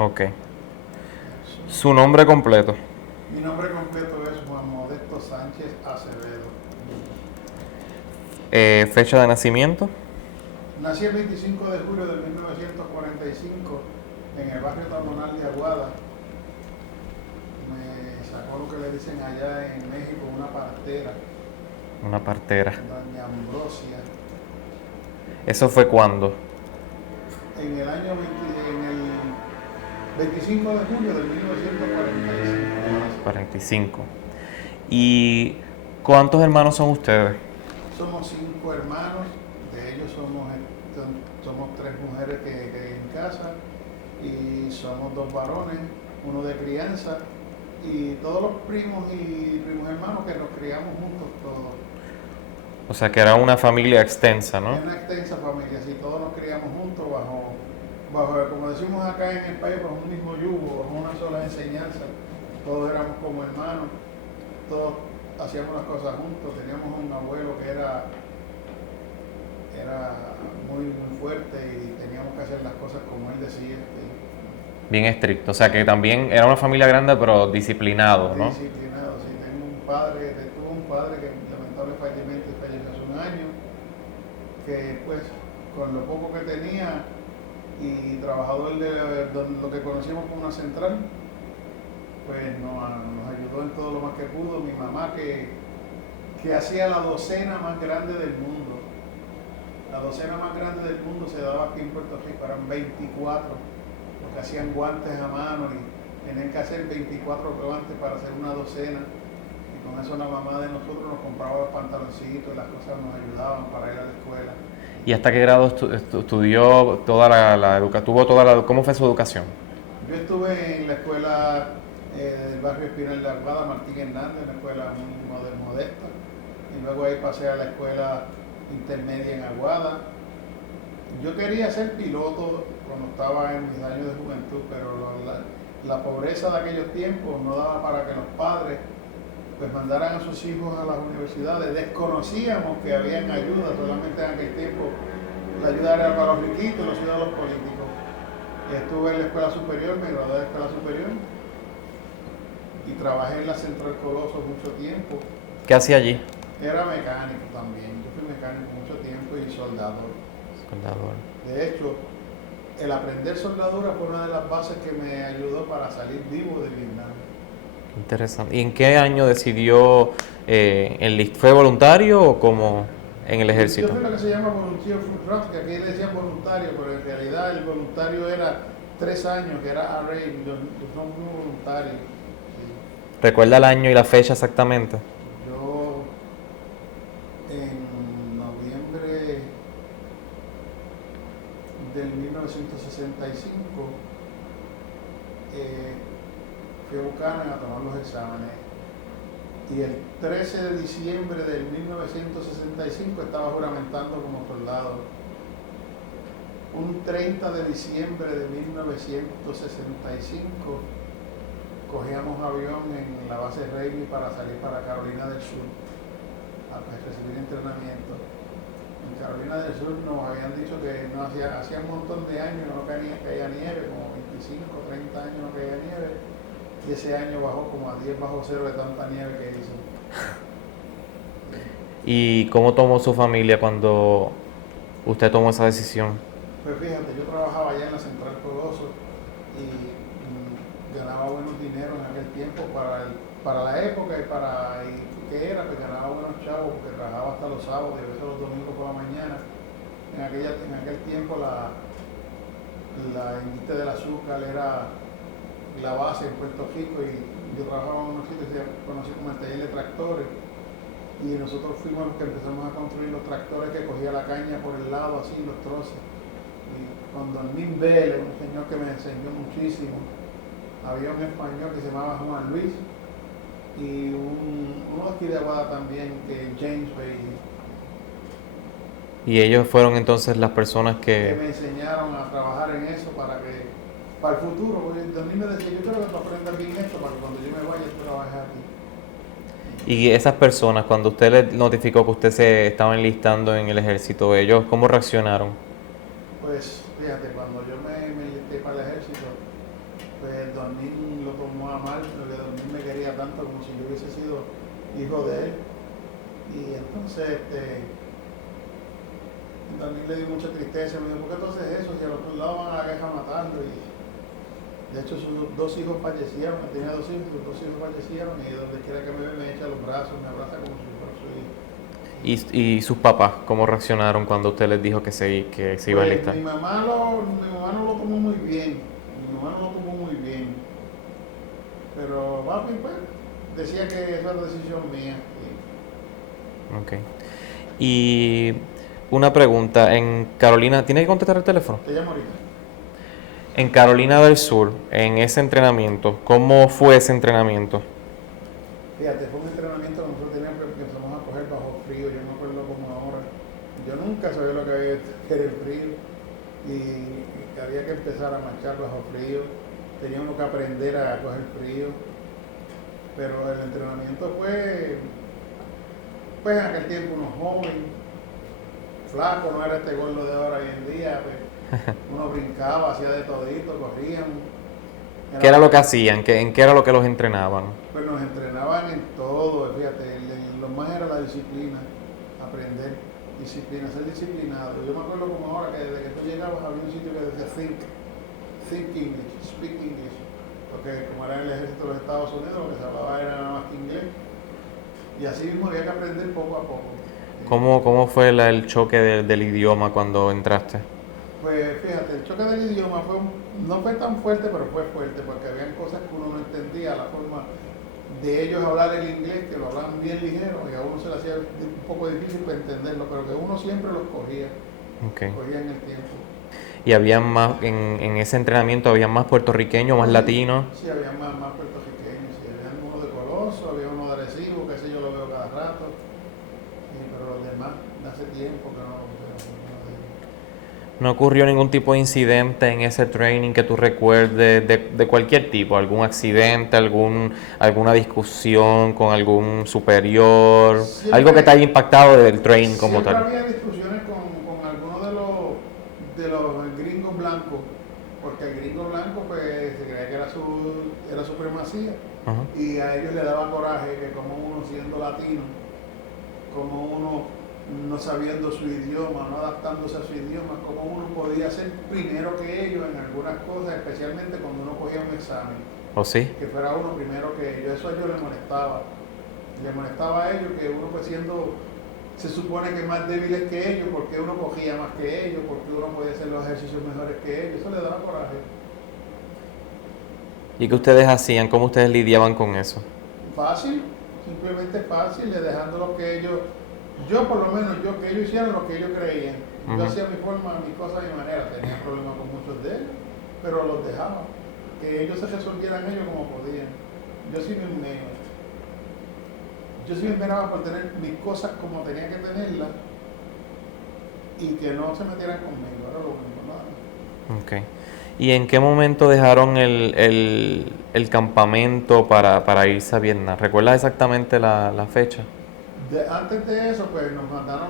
Ok. Su nombre completo. Mi nombre completo es Juan Modesto Sánchez Acevedo. Fecha de nacimiento. Nací el 25 de julio de 1945 en el barrio Tamonal de Aguada. Me sacó lo que le dicen allá en México una partera, Una partera. doña Ambrosia, ¿Eso fue cuándo? en el año 20 en el 25 de julio de 1945. 45. ¿Y cuántos hermanos son ustedes? Somos 5 hermanos, de ellos somos 3 mujeres que hay en casa y somos 2 varones, uno de crianza y todos los primos y primos hermanos que nos criamos juntos todos. O sea que era una familia extensa, ¿no? Es una extensa familia, sí, todos nos criamos juntos bajo, como decimos acá en el país, bajo un mismo yugo, bajo una sola enseñanza. Todos éramos como hermanos, todos hacíamos las cosas juntos. Teníamos un abuelo que era muy fuerte y teníamos que hacer las cosas como él decía. Bien estricto. O sea que también era una familia grande pero disciplinado, ¿no? Disciplinado, sí. Tuve un padre que lamentablemente falleció hace un año, que pues con lo poco que tenía y trabajador de lo que conocíamos como una central, pues nos ayudó en todo lo más que pudo. Mi mamá que hacía la docena más grande del mundo. La docena más grande del mundo se daba aquí en Puerto Rico, eran 24, porque hacían guantes a mano y tenían que hacer 24 guantes para hacer una docena. Y con eso la mamá de nosotros nos compraba los pantaloncitos, las cosas nos ayudaban para ir a la escuela. ¿Y hasta qué grado estudió toda la educación? ¿Cómo fue su educación? Yo estuve en la escuela del barrio Espinal de Aguada, Martín Hernández, una escuela muy modesta. Y luego ahí pasé a la escuela intermedia en Aguada. Yo quería ser piloto cuando estaba en mis años de juventud, pero la pobreza de aquellos tiempos no daba para que los padres pues mandaran a sus hijos a las universidades. Desconocíamos que habían ayuda, solamente en aquel tiempo la ayuda era para los riquitos, los ciudadanos políticos. Estuve en la escuela superior, me gradué de la escuela superior y trabajé en la Central Coloso mucho tiempo. ¿Qué hacía allí? Era mecánico también, yo fui mecánico mucho tiempo y soldador. Soldador. De hecho, el aprender soldadura fue una de las bases que me ayudó para salir vivo de Vietnam. Interesante. ¿Y en qué año decidió ¿Fue voluntario o como en el ejército? Yo fui lo que se llama volunteer food draft, que aquí le decían voluntario, pero en realidad el voluntario era 3 años, que era RA, yo fui muy voluntario. Sí. ¿Recuerda el año y la fecha exactamente? Yo en noviembre del 1965 fui a Buchanan a tomar los exámenes y el 13 de diciembre del 1965 estaba juramentando como soldado. Un 30 de diciembre de 1965 cogíamos avión en la base Railway para salir para Carolina del Sur a recibir entrenamiento. En Carolina del Sur nos habían dicho que no hacía un montón de años no caía nieve, como 25, 30 años no caía nieve, y ese año bajó como a 10 bajo cero de tanta nieve que hizo. ¿Y cómo tomó su familia cuando usted tomó esa decisión? Pues fíjate, yo trabajaba allá en la Central Coloso y ganaba buenos dineros en aquel tiempo para la época y que era, pues ganaba buenos chavos porque trabajaba hasta los sábados y a veces los domingos por la mañana. En aquel tiempo la industria del azúcar era la base en Puerto Rico y yo trabajaba en unos sitios que se conocía como el taller de tractores y nosotros fuimos los que empezamos a construir los tractores que cogía la caña por el lado así, los trozos. Y con Don Min Vélez, un señor que me enseñó muchísimo, había un español que se llamaba Juan Luis y uno aquí de Aguada también, que James Bay. Y ellos fueron entonces las personas Que que... me enseñaron a trabajar en eso para el futuro, porque también me decía, yo quiero que tú aprendas bien esto para que cuando yo me vaya tú trabajes aquí. Y esas personas, cuando usted les notificó que usted se estaba enlistando en el ejército, ellos, ¿cómo reaccionaron? Pues fíjate, cuando yo me enlisté para el ejército, pues Don Nin lo tomó a mal, porque Don Nin me quería tanto como si yo hubiese sido hijo de él. Y entonces Don Nin le dio mucha tristeza, me dijo, ¿por qué entonces eso? Si a los otros lados van a la guerra matando. Y de hecho sus dos hijos fallecieron, él tenía dos hijos, sus dos hijos fallecieron y donde quiera que me ve me echa los brazos, me abraza como si fuera su hijo. ¿Y sus papás cómo reaccionaron cuando usted les dijo que se iba a Pues enlistar? mi mamá no lo tomó muy bien, mi mamá no lo tomó muy bien, pero papi pues decía que eso era decisión mía. Ok. Y una pregunta, en Carolina, ¿tiene que contestar el teléfono? Te llamo ahorita. En Carolina del Sur, en ese entrenamiento, ¿cómo fue ese entrenamiento? Fíjate, fue un entrenamiento que nosotros teníamos que empezamos a coger bajo frío, yo me acuerdo como ahora. Yo nunca sabía lo que era el frío y que había que empezar a marchar bajo frío, tenía uno que aprender a coger frío, pero el entrenamiento fue, pues en aquel tiempo uno joven, flaco, no era este gordo de ahora hoy en día, pues, uno brincaba, hacía de todito, corrían. ¿Qué era lo que hacían? ¿En qué era lo que los entrenaban? Pues nos entrenaban en todo, fíjate, lo más era la disciplina, aprender disciplina, ser disciplinado. Yo me acuerdo como ahora que desde que tú llegabas había un sitio que decía think English, speak English, porque como era en el ejército de los Estados Unidos, lo que se hablaba era nada más que inglés, y así mismo había que aprender poco a poco. ¿Cómo fue el choque del idioma cuando entraste? Pues fíjate, el choque del idioma no fue tan fuerte, pero fue fuerte, porque habían cosas que uno no entendía, la forma de ellos hablar el inglés, que lo hablaban bien ligero, y a uno se le hacía un poco difícil para entenderlo, pero que uno siempre los cogía, Okay. cogía en el tiempo. ¿Y había más, en ese entrenamiento, había más puertorriqueños, más Sí, latinos? sí, había más puertorriqueños, sí, había uno de Coloso, había uno de Arecibo, que ese yo lo veo cada rato, pero los demás de hace tiempo que no. ¿No ocurrió ningún tipo de incidente en ese training que tú recuerdes de cualquier tipo? ¿Algún accidente, alguna discusión con algún superior? Algo que te haya impactado del training como Siempre tal. había discusiones con algunos de los gringos blancos, porque el gringo blanco pues se creía que era su supremacía, Ajá. y a ellos les daba coraje que como uno siendo latino, como uno no sabiendo su idioma, no adaptándose a su idioma, como uno podía ser primero que ellos en algunas cosas, especialmente cuando uno cogía un examen, ¿O sí? que fuera uno primero que ellos. Eso a ellos les molestaba. Les molestaba a ellos que uno pues se supone que más débiles que ellos, porque uno cogía más que ellos, porque uno podía hacer los ejercicios mejores que ellos. Eso les daba coraje. ¿Y qué ustedes hacían? ¿Cómo ustedes lidiaban con eso? Fácil, simplemente fácil, dejando lo que ellos, yo por lo menos, que ellos hicieran lo que ellos creían. Yo hacía mi forma, mis cosas, mi manera. Tenía problemas con muchos de ellos, pero los dejaba. Que ellos se resolvieran ellos como podían. Yo sí me esperaba por tener mis cosas como tenía que tenerlas y que no se metieran conmigo. Era lo único, nada. Okay. ¿Y en qué momento dejaron el campamento para irse a Vietnam? ¿Recuerdas exactamente la fecha? Antes de eso, pues nos mandaron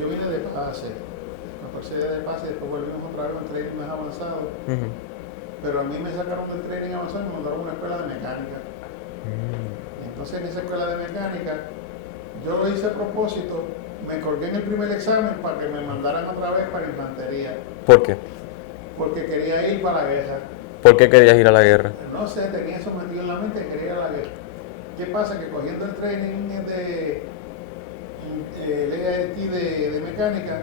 yo vine de pase, me pasé de pase y después volvimos otra vez a un training más avanzado. Pero a mí me sacaron del training avanzado y me mandaron a una escuela de mecánica. Entonces en esa escuela de mecánica, yo lo hice a propósito, me colgué en el primer examen para que me mandaran otra vez para infantería, ¿Por qué? porque quería ir para la guerra. ¿Por qué querías ir a la guerra? No sé, tenía eso metido en la mente, quería ir a la guerra. ¿Qué pasa? Que cogiendo el training de mecánica,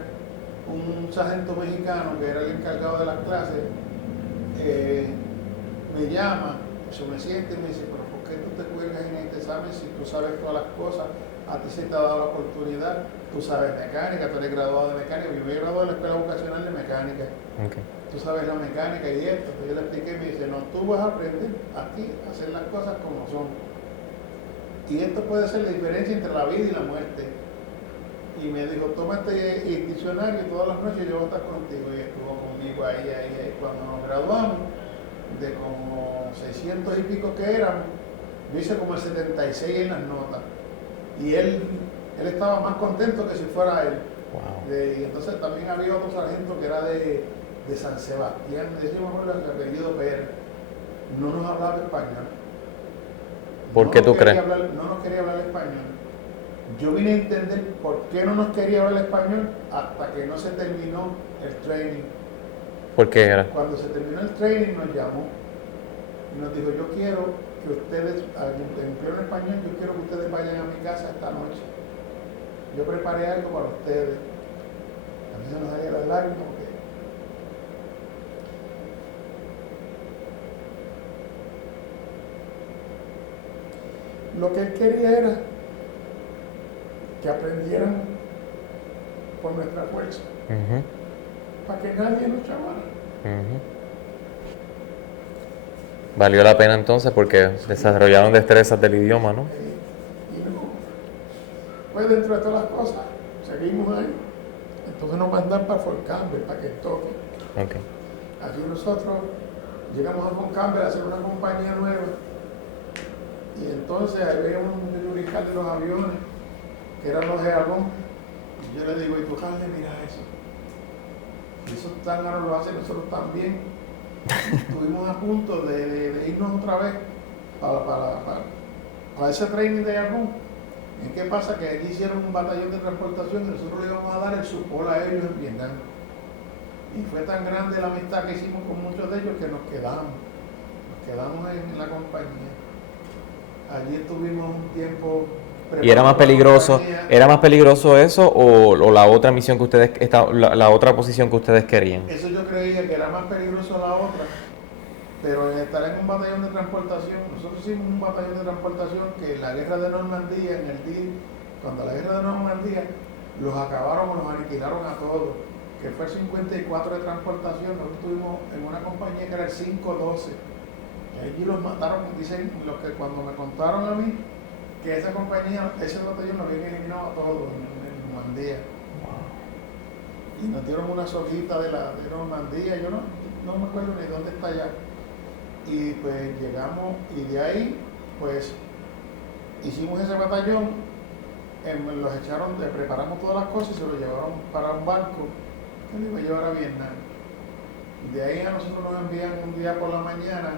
un sargento mexicano que era el encargado de las clases, me llama, me siente y me dice, pero ¿por qué tú te cuelgas en este examen si tú sabes todas las cosas? A ti se te ha dado la oportunidad, tú sabes mecánica, tú eres graduado de mecánica, yo me he graduado de la escuela vocacional de mecánica. Okay. Tú sabes la mecánica y esto. Yo le expliqué y me dice, no, tú vas a aprender aquí a hacer las cosas como son. Y esto puede ser la diferencia entre la vida y la muerte. Y me dijo, toma este diccionario y todas las noches yo voy a estar contigo. Y estuvo conmigo ahí. Cuando nos graduamos, de como 600 y pico que éramos, yo hice como el 76 en las notas. Y él estaba más contento que si fuera él. Wow. Y entonces también había otro sargento que era de San Sebastián, decimos el apellido Pérez. no nos hablaba español. ¿Por qué tú crees? No nos quería hablar español. Yo vine a entender por qué no nos quería hablar español hasta que no se terminó el training. ¿Por qué era? Cuando se terminó el training nos llamó y nos dijo, yo quiero que ustedes, en pleno español, yo quiero que ustedes vayan a mi casa esta noche. Yo preparé algo para ustedes. A mí se me salían las lágrimas porque lo que él quería era que aprendieran por nuestra fuerza, Ujú, para que nadie nos llamara. ujú. Valió la pena entonces porque desarrollaron destrezas del idioma, ¿no? Y no, pues dentro de todas las cosas, seguimos ahí. Entonces nos mandan para Fort Campbell, para Kentucky. Ok. Aquí nosotros llegamos a Fort Campbell a hacer una compañía nueva. Y entonces ahí veíamos un ubicar de los aviones, que eran los Airborne. Y yo le digo, ¿y tú, Carle, mira eso? Y eso tan raro lo hacen nosotros también. Estuvimos a punto de irnos otra vez para ese training de Airborne. ¿Y qué pasa? Que allí hicieron un batallón de transportación y nosotros le íbamos a dar el support a ellos en Vietnam. Y fue tan grande la amistad que hicimos con muchos de ellos que nos quedamos en la compañía. Allí estuvimos un tiempo. ¿Y era más peligroso, eso o la otra misión que ustedes, la otra posición que ustedes querían? Eso yo creía que era más peligroso la otra, pero estar en un batallón de transportación, nosotros hicimos un batallón de transportación que en la guerra de Normandía, cuando la guerra de Normandía, los acabaron o los aniquilaron a todos, que fue el 54 de transportación. Nosotros estuvimos en una compañía que era el 512, y allí los mataron, dicen los que cuando me contaron a mí, que esa compañía, ese batallón lo habían eliminado a todos en Normandía. Y nos dieron una sojita de Normandía, yo no me acuerdo ni dónde está allá. Y pues llegamos, y de ahí, pues hicimos ese batallón, los echaron, le preparamos todas las cosas y se lo llevaron para un barco que lo iba a llevar a Vietnam. Y de ahí a nosotros nos envían un día por la mañana,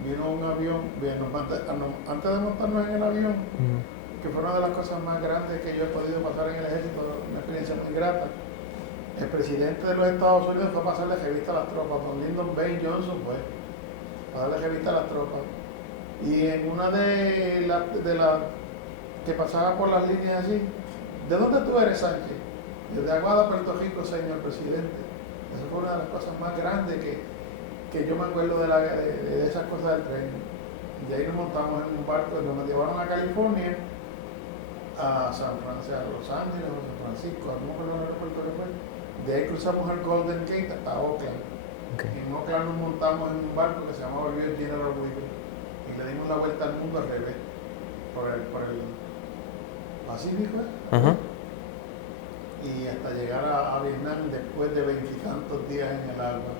vino un avión, antes de montarnos en el avión, que fue una de las cosas más grandes que yo he podido pasar en el ejército, una experiencia muy grata. El presidente de los Estados Unidos fue a pasarle revista a las tropas, don Lyndon B. Johnson fue a darle revista a las tropas. Y en una de las que pasaba por las líneas así, ¿de dónde tú eres, Sánchez? Desde Aguada, Puerto Rico, señor presidente. Esa fue una de las cosas más grandes que yo me acuerdo de esas cosas del tren. De ahí nos montamos en un barco, nos llevaron a California, a San Francisco, a Los Ángeles, a San Francisco, no me acuerdo el aeropuerto que fue. De ahí cruzamos el Golden Gate hasta Oakland. Okay. En Oakland nos montamos en un barco que se llamaba General Weaver y le dimos la vuelta al mundo al revés, por el Pacífico. Uh-huh. Y hasta llegar a Vietnam después de 20 y tantos días en el agua.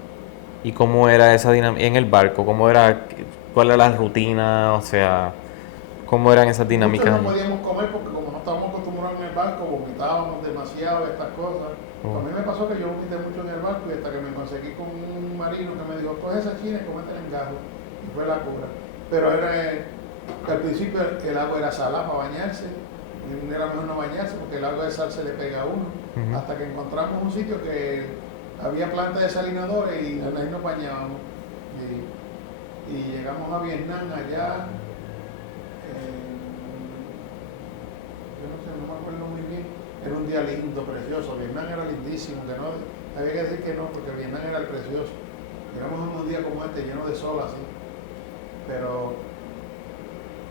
¿Y cómo era esa dinámica en el barco? ¿Cuál era la rutina? O sea, ¿cómo eran esas dinámicas? Muchos no podíamos comer porque como no estábamos acostumbrados en el barco, vomitábamos demasiado estas cosas. A mí me pasó que yo vomité mucho en el barco y hasta que me conseguí con un marino que me dijo, coge esa china y cómetela en gajo. Y fue la cura. Pero al principio el agua era salada para bañarse. Y era mejor no bañarse porque el agua de sal se le pega a uno. Uh-huh. Hasta que encontramos un sitio que había plantas de salinadores y ahí nos bañábamos. Y llegamos a Vietnam allá. Yo no me acuerdo muy bien. Era un día lindo, precioso. Vietnam era lindísimo, que no había que decir que no, porque Vietnam era el precioso. Llegamos a un día como este, lleno de sol así. Pero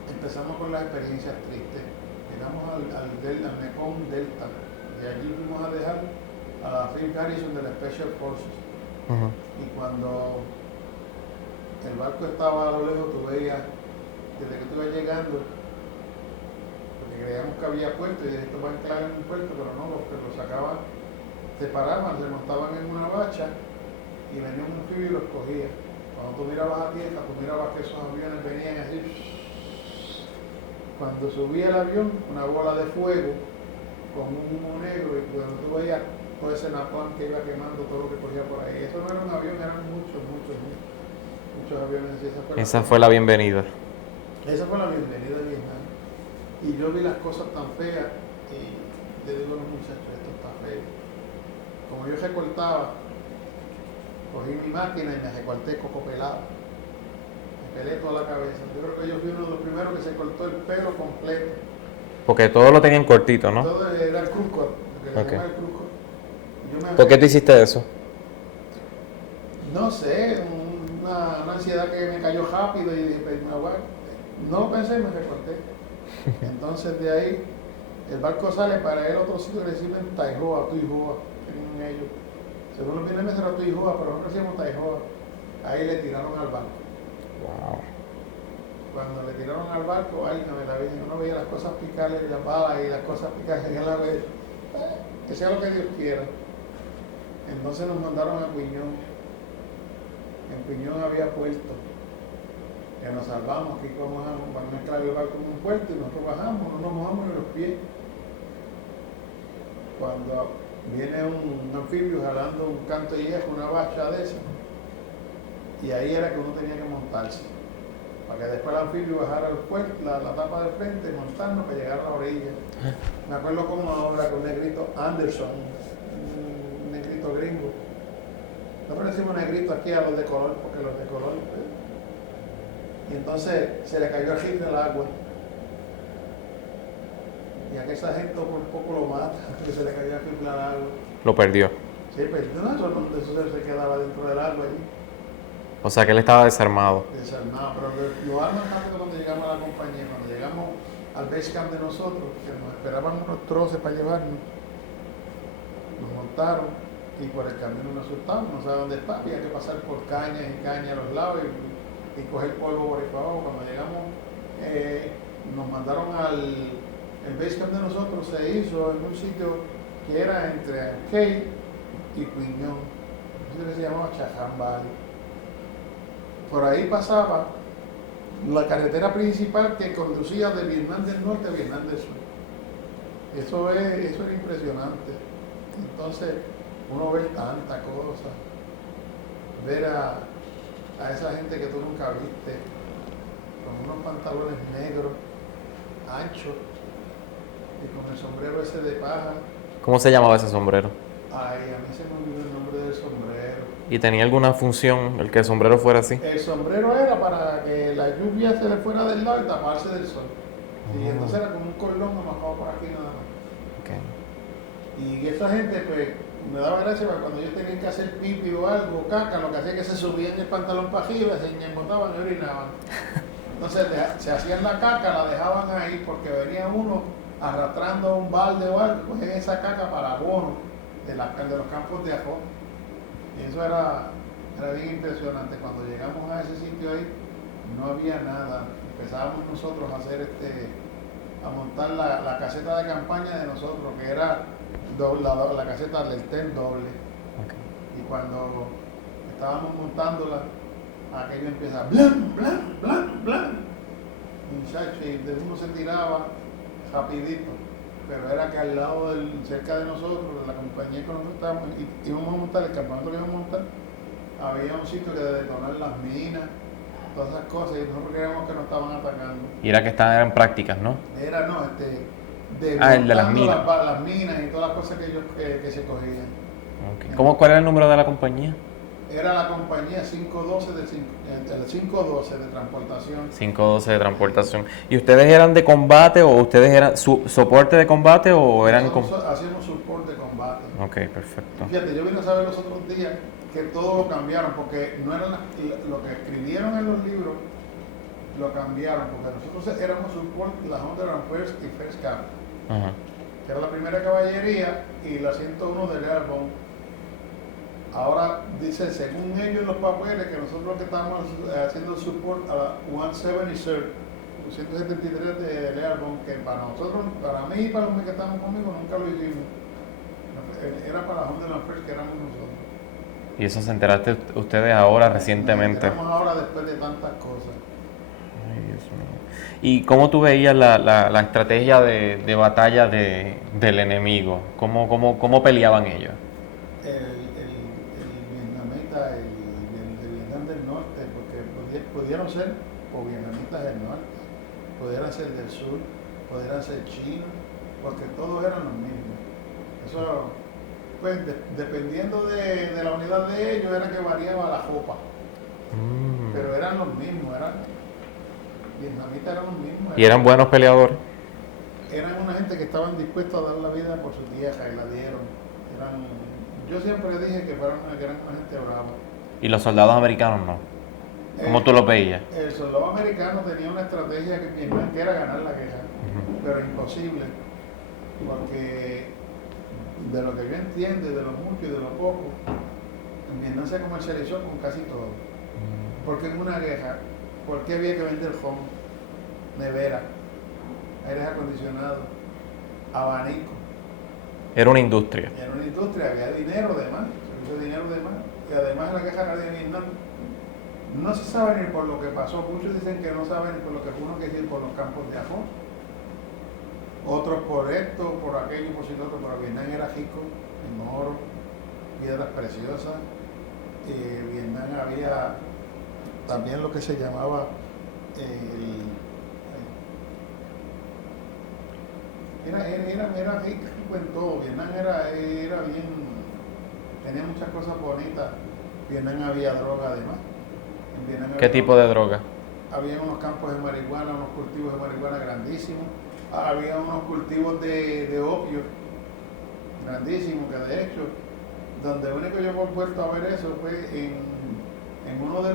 empezamos con las experiencias tristes. Llegamos al Mekong Delta. De allí fuimos a dejar a la Field Garrison de la Special Forces. Uh-huh. Y cuando el barco estaba a lo lejos, tú veías, desde que tú ibas llegando, porque creíamos que había puerto y esto va a anclar en un puerto, pero no, los que lo sacaban, se paraban, se montaban en una bacha y venía un anfibio y los cogía. Cuando tú mirabas a tierra, tú mirabas que esos aviones venían así. Cuando subía el avión, una bola de fuego con un humo negro y cuando tú veías todo ese napalm que iba quemando todo lo que cogía por ahí. Eso no era un avión, eran muchos. muchos aviones, y Esa fue la bienvenida. esa fue la bienvenida a Vietnam. Y yo vi las cosas tan feas y le digo a los muchachos, esto está feo. Como yo recortaba, cogí mi máquina y me recorté coco pelado. Me pelé toda la cabeza. Yo creo que yo fui uno de los primeros que se cortó el pelo completo. Porque todos lo tenían cortito, ¿no? Todo era el cruzco, lo que le Ok. llaman el cruzco. ¿Por qué tú hiciste eso? No sé, una ansiedad que me cayó rápido y dije, pues, no lo pensé y me recorté. Entonces de ahí el barco sale para ir a otro sitio que le decimos Taihoa, Tuihoa, tienen ellos. Según los vietnamitas era Tuihoa, pero nosotros decimos Taihoa. Ahí le tiraron al barco. Wow. Cuando le tiraron al barco, ahí no me la vi, uno veía las cosas picarle y las balas y las cosas picarle en la vez. Que sea lo que Dios quiera. Entonces nos mandaron a Quiñón. En Quiñón había puerto. Que nos salvamos, que íbamos a mezclar el barco en un puerto y nosotros bajamos, no nos mojamos ni los pies. Cuando viene un anfibio jalando un canto de hierro, una bacha de esa, y ahí era que uno tenía que montarse. Para que después el anfibio bajara el puerto, la tapa de frente, montarnos para llegar a la orilla. Me acuerdo como ahora con un negrito Anderson, un negrito gringo. Nosotros decimos negrito aquí a los de color, porque los de color. Y entonces se le cayó el rifle al agua. Y a que esa gente por poco lo mata, que se le cayó el rifle al agua. Lo perdió. Sí, pero eso se quedaba dentro del agua allí, O sea que él estaba desarmado. desarmado. Pero lo arman rápido cuando llegamos a la compañía, cuando llegamos al base camp de nosotros, que nos esperaban unos troces para llevarnos, nos montaron y por el camino nos asustamos, no sabía dónde está, había que pasar por cañas y cañas a los lados y coger polvo por ahí para abajo. Cuando llegamos, nos mandaron el base camp de nosotros, se hizo en un sitio que era entre Ancay y Quiñón, un sitio que se llamaba Chaján Valley. Por ahí pasaba la carretera principal que conducía de Vietnam del Norte a Vietnam del Sur. Eso era impresionante. Entonces, uno ve tanta cosa, ver a esa gente que tú nunca viste, con unos pantalones negros, anchos, y con el sombrero ese de paja. ¿Cómo se llamaba ese sombrero? Ay, a mí se me olvidó el nombre del sombrero. ¿Y tenía alguna función el que el sombrero fuera así? El sombrero era para que la lluvia se le fuera del lado y taparse del sol. Y entonces era como un cordón amajado por aquí nada más. Okay. Y esa gente, pues, me daba gracia porque cuando ellos tenían que hacer pipi o algo, caca, lo que hacía es que se subían el pantalón para arriba, se embotaban y orinaban. Entonces se hacían la caca, la dejaban ahí porque venía uno arrastrando un balde o algo, cogían esa caca para abono de los campos de ajo. Y eso era bien impresionante. Cuando llegamos a ese sitio ahí, no había nada. Empezábamos nosotros a hacer a montar la caseta de campaña de nosotros, que era la caseta del TEN doble. Okay. Y cuando estábamos montándola, aquello empieza blan, blan, blan, blan. Muchacho, y de uno se tiraba rapidito. Pero era que al lado cerca de nosotros, de la compañía que nosotros estábamos, íbamos a montar, el campamento que íbamos a montar, había un sitio que de detonar las minas, todas esas cosas, y nosotros creíamos que nos estaban atacando. Y era que eran prácticas, ¿no? Era, no, el de las minas. Las minas y todas las cosas que ellos que se cogían. Okay. ¿Cuál era el número de la compañía? Era la compañía 512 el 512 de transportación. 512 de transportación. ¿Y ustedes eran de combate o ustedes eran soporte de combate o eran... Nosotros hacíamos support de combate. Ok, perfecto. Fíjate, yo vine a saber los otros días que todo lo cambiaron, porque no eran lo que escribieron en los libros, lo cambiaron, porque nosotros éramos support la 101st y First Cav, Ajá. que era la primera caballería y la 101 de Airborne. Ahora dice, según ellos los papeles, que nosotros lo que estamos haciendo support a la 173 de Airborne, que para nosotros, para mí y para los que estamos conmigo, nunca lo hicimos. Era para la 101st que éramos nosotros. Y eso se enteraste ustedes ahora recientemente. Nos enteramos ahora después de tantas cosas. Ay, Dios mío. ¿Y cómo tú veías la estrategia de batalla del enemigo? ¿Cómo peleaban ellos? El vietnamita, el de Vietnam del Norte, porque pudieron ser o vietnamitas del norte, pudieran ser del sur, pudieran ser chinos, porque todos eran los mismos. Eso, pues, dependiendo de la unidad de ellos, era que variaba la ropa, pero eran los mismos, vietnamitas eran los mismos. ¿Y eran buenos peleadores? Eran una gente que estaban dispuestos a dar la vida por su tierra y la dieron. Yo siempre dije que eran una gente brava. ¿Y los soldados americanos no? ¿Cómo tú los veías? El soldado americano tenía una estrategia que era ganar la guerra, pero imposible, porque de lo que yo entiendo, y de lo mucho y de lo poco, en Vietnam se comercializó con casi todo. Porque en una guerra, ¿por qué había que vender home, nevera, aires acondicionados, abanico? Era una industria. Era una industria, había dinero de más, mucho dinero de más. Y además la guerra de Vietnam no se sabe ni por lo que pasó. Muchos dicen que no saben ni por lo que fue, uno que decir por los campos de arroz. Otros por esto, por aquello, por si lo otro. Pero Vietnam era rico en oro, piedras preciosas. Vietnam había también lo que se llamaba era rico en todo. Vietnam era bien, tenía muchas cosas bonitas. Vietnam había droga además. ¿Qué tipo de droga? Había unos campos de marihuana, unos cultivos de marihuana grandísimos. Había unos cultivos de opio grandísimos, que de hecho, donde único yo he vuelto a ver eso fue en uno de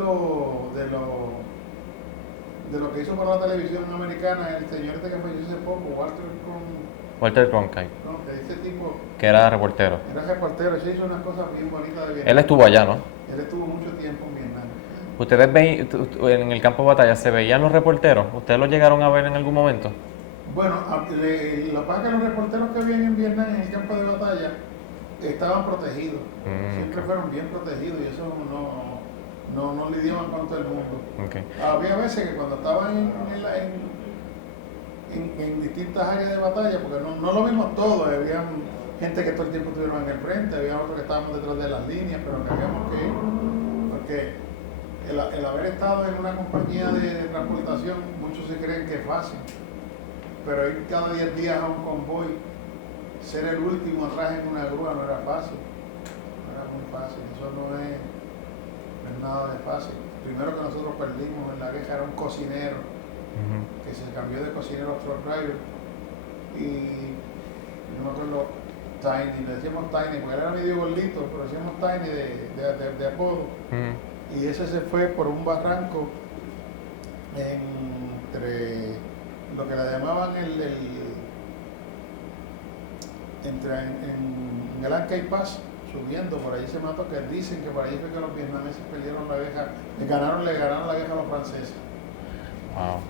lo que hizo para la televisión americana el señor este que falleció hace poco, Walter Cronkite. No, que ese tipo Que era reportero. era reportero, se hizo unas cosas bien bonitas de Vietnam. Él estuvo allá, ¿no? Él estuvo mucho tiempo en Vietnam. ¿Ustedes ven, en el campo de batalla, se veían los reporteros? ¿Ustedes los llegaron a ver en algún momento? Bueno, lo que pasa es que los reporteros que habían en Vietnam en el campo de batalla estaban protegidos. Siempre fueron bien protegidos y eso no lidiaban con todo el mundo. Okay. Había veces que cuando estaban en distintas áreas de batalla, porque no lo vimos todo, había gente que todo el tiempo estuvieron en el frente, había otros que estábamos detrás de las líneas, pero que habíamos que ir, porque el haber estado en una compañía de transportación, muchos se creen que es fácil, pero ir cada 10 días a un convoy, ser el último atrás en una grúa no era fácil, no era muy fácil, eso no es nada de fácil. Primero que nosotros perdimos en la guerra era un cocinero, que se cambió de cocinero a truck driver, y no me acuerdo, Tiny, le decíamos Tiny, porque él era medio gordito, pero decíamos Tiny de apodo. Y ese se fue por un barranco entre lo que le llamaban en el Ancay Pass, subiendo, por ahí se mató, que dicen que por ahí fue que los vietnameses perdieron la guerra, le ganaron la guerra a los franceses. Wow.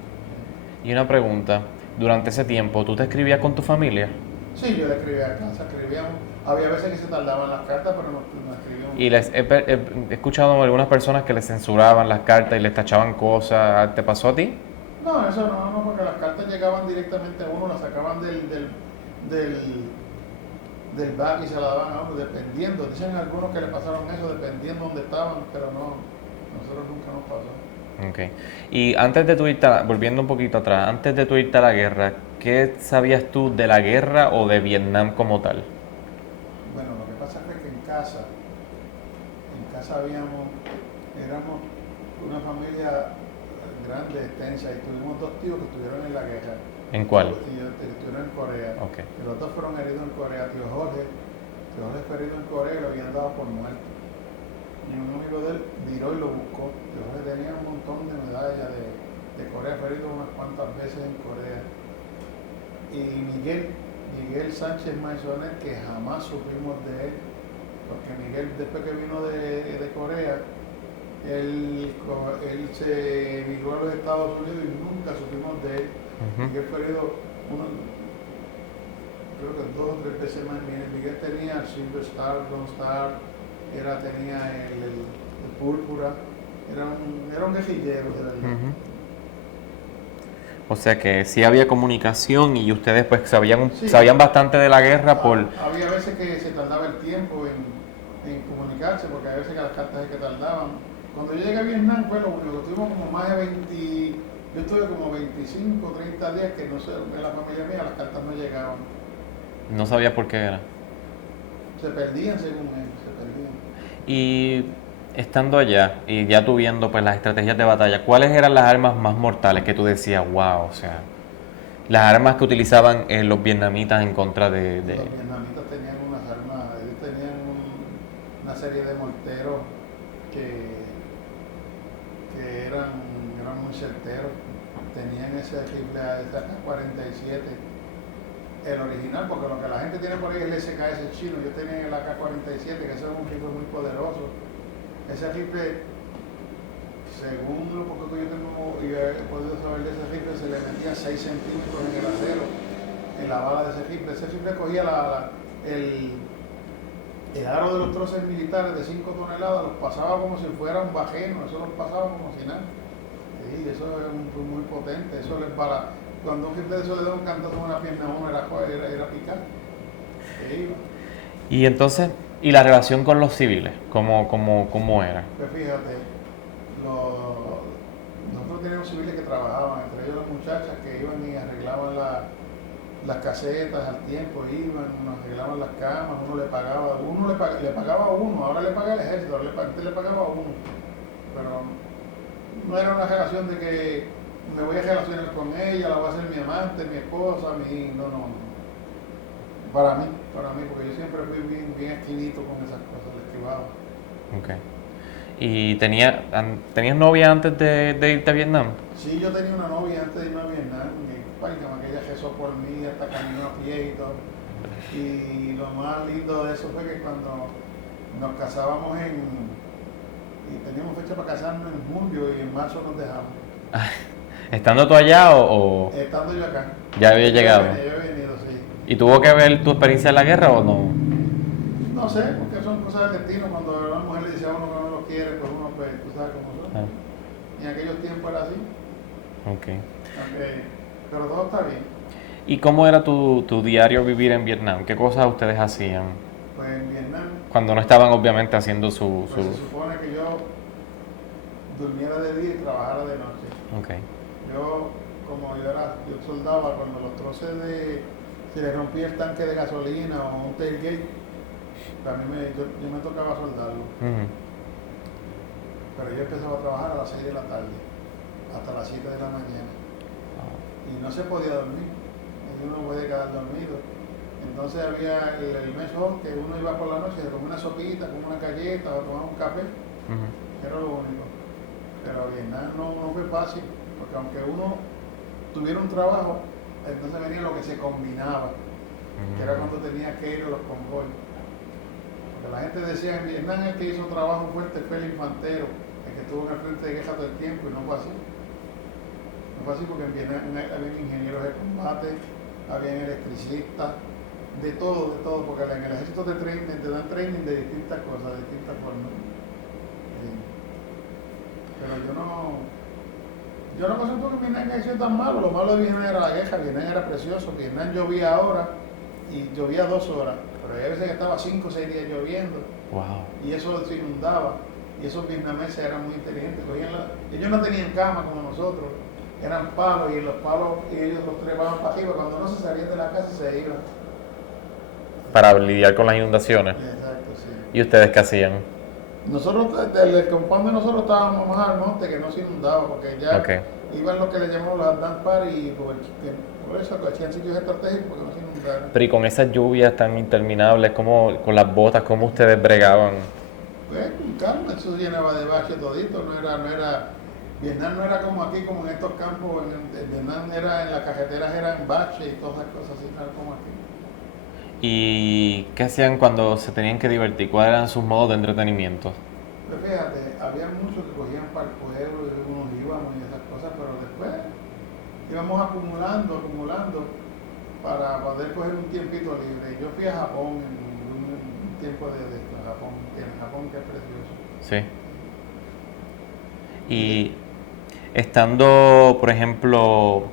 Y una pregunta, durante ese tiempo, ¿tú te escribías con tu familia? Sí, yo le escribía a casa, escribíamos. Había veces que se tardaban las cartas, pero no escribíamos. Y he escuchado a algunas personas que les censuraban las cartas y les tachaban cosas. ¿Te pasó a ti? No, eso no, porque las cartas llegaban directamente a uno, las sacaban del back y se la daban a uno, dependiendo. Dicen algunos que le pasaron eso, dependiendo dónde estaban, pero no, nosotros nunca nos pasó. Okay. Y antes de tu irte, volviendo un poquito atrás, antes de tu irte a la guerra, ¿qué sabías tú de la guerra o de Vietnam como tal? Bueno, lo que pasa es que en casa éramos una familia grande, extensa, y tuvimos 2 tíos que estuvieron en la guerra. ¿En cuál? Estuvieron en Corea. Okay. Y los 2 fueron heridos en Corea. Tío Jorge fue herido en Corea y lo habían dado por muerto. Y un amigo de él viró y lo buscó. Tío Jorge tenía un montón de medallas de Corea, fue herido unas cuantas veces en Corea. Y Miguel Sánchez Maisonet, que jamás supimos de él, porque Miguel, después que vino de Corea, él se emigró a los Estados Unidos y nunca supimos de él. Miguel fue herido creo que 2 o 3 veces más. Miguel tenía el Silver Star, Bronze Star, tenía el púrpura, era un guerrillero de la vida. O sea que sí había comunicación y ustedes pues sabían bastante de la guerra por... Había veces que se tardaba el tiempo en comunicarse, porque hay veces que las cartas es que tardaban, Cuando yo llegué a Vietnam fue lo único, tuvimos como más de 20, yo estuve como 25, 30 días que no sé, en la familia mía las cartas no llegaban. No sabía por qué era. Se perdían según él, se perdían. Y estando allá y ya tú viendo pues las estrategias de batalla, ¿cuáles eran las armas más mortales que tú decías, wow, o sea, las armas que utilizaban los vietnamitas en contra de... Los vietnamitas tenían unas armas, ellos tenían una serie de morteros que, que eran muy certeros. Tenían ese rifle ese AK-47, el original, porque lo que la gente tiene por ahí es el SKS chino. Yo tenía el AK-47, que ese es un rifle muy poderoso. Ese rifle, según lo poco que yo tengo y he podido saber de ese rifle, se le metía 6 centímetros en el acero, en la bala de ese rifle. Ese rifle cogía el aro de los troces militares de 5 toneladas, los pasaba como si fuera un bajeno, eso los pasaba como si nada. Sí, eso es muy potente, eso les para. Cuando un rifle de eso le da un cantazo en una pierna a uno, era picar. Sí. Y entonces, ¿y la relación con los civiles? ¿Cómo era? Pues fíjate, nosotros teníamos civiles que trabajaban, entre ellos las muchachas que iban y arreglaban las casetas al tiempo, iban, nos arreglaban las camas, uno le pagaba a uno, ahora le paga el ejército, antes le pagaba a uno, pero no era una relación de que me voy a relacionar con ella, la voy a hacer mi amante, mi esposa, no. Para mí, porque yo siempre fui bien esquivito con esas cosas, le esquivaba. Okay. ¿Y tenías novia antes de irte a Vietnam? Sí, yo tenía una novia antes de irme a Vietnam, que ella rezó por mí, hasta caminó a pie y todo. Y lo más lindo de eso fue que cuando nos casábamos y teníamos fecha para casarnos en julio y en marzo nos dejamos. ¿Estando tú allá o Estando yo acá. ya había llegado? Yo he venido, sí. ¿Y tuvo que ver tu experiencia en la guerra o no? No sé, porque son cosas del destino. Cuando la mujer le dice a uno que no lo quiere, pues uno, pues, tú sabes cómo son. Ah, Y en aquellos tiempos era así. okay. Pero todo está bien. ¿Y cómo era tu diario vivir en Vietnam? ¿Qué cosas ustedes hacían? Pues en Vietnam, Cuando no estaban obviamente haciendo pues se supone que yo durmiera de día y trabajara de noche. Okay. Yo soldaba cuando los troces si le rompía el tanque de gasolina o un tailgate, pues yo me tocaba soldarlo. Uh-huh. Pero yo empezaba a trabajar a las 6 de la tarde, hasta las 7 de la mañana. Y no se podía dormir, uno no puede quedar dormido. Entonces había el mess hall, que uno iba por la noche, se comía una sopita, comía una galleta o tomaba un café, Uh-huh. era lo único. Pero Vietnam no fue fácil, porque aunque uno tuviera un trabajo, entonces venía lo que se combinaba, que era cuando tenía que ir a los convoyes. Porque la gente decía en Vietnam el que hizo trabajo fuerte fue el infantero, el que estuvo en el frente de guerra todo el tiempo, y no fue así. No fue así porque en Vietnam había ingenieros de combate, había electricistas, de todo, porque en el ejército te dan training de distintas cosas, de distintas formas. Pero yo no considero que Vietnam haya sido tan malo. Lo malo de Vietnam era la guerra, Vietnam era precioso. Vietnam llovía ahora y llovía 2 horas, pero hay veces que estaba 5 o 6 días lloviendo. Wow. Y eso se inundaba. Y esos vietnameses eran muy inteligentes. Ellos no tenían cama como nosotros, eran palos y los palos y ellos los trepaban para arriba. Cuando no se salían de la casa se iban. Para lidiar con las inundaciones. Exacto, sí. ¿Y ustedes qué hacían? Nosotros, el compound de nosotros estábamos más al monte, que no se inundaba, porque ya Okay. iban lo que le llamamos los dance party y por eso que hacían sitios estratégicos porque no se inundaran. Pero y con esas lluvias tan interminables, como con las botas, ¿cómo ustedes bregaban? Pues con calma, eso se llenaba de bache todito, Vietnam no era como aquí, como en estos campos, en Vietnam en las carreteras eran baches y todas esas cosas así, no era como aquí. ¿Y qué hacían cuando se tenían que divertir? ¿Cuáles eran sus modos de entretenimiento? Pues fíjate, había muchos que cogían para el pueblo y unos íbamos y esas cosas, pero después íbamos acumulando para poder coger un tiempito libre. Yo fui a Japón en un tiempo de Japón que es precioso. Sí. Y estando, por ejemplo,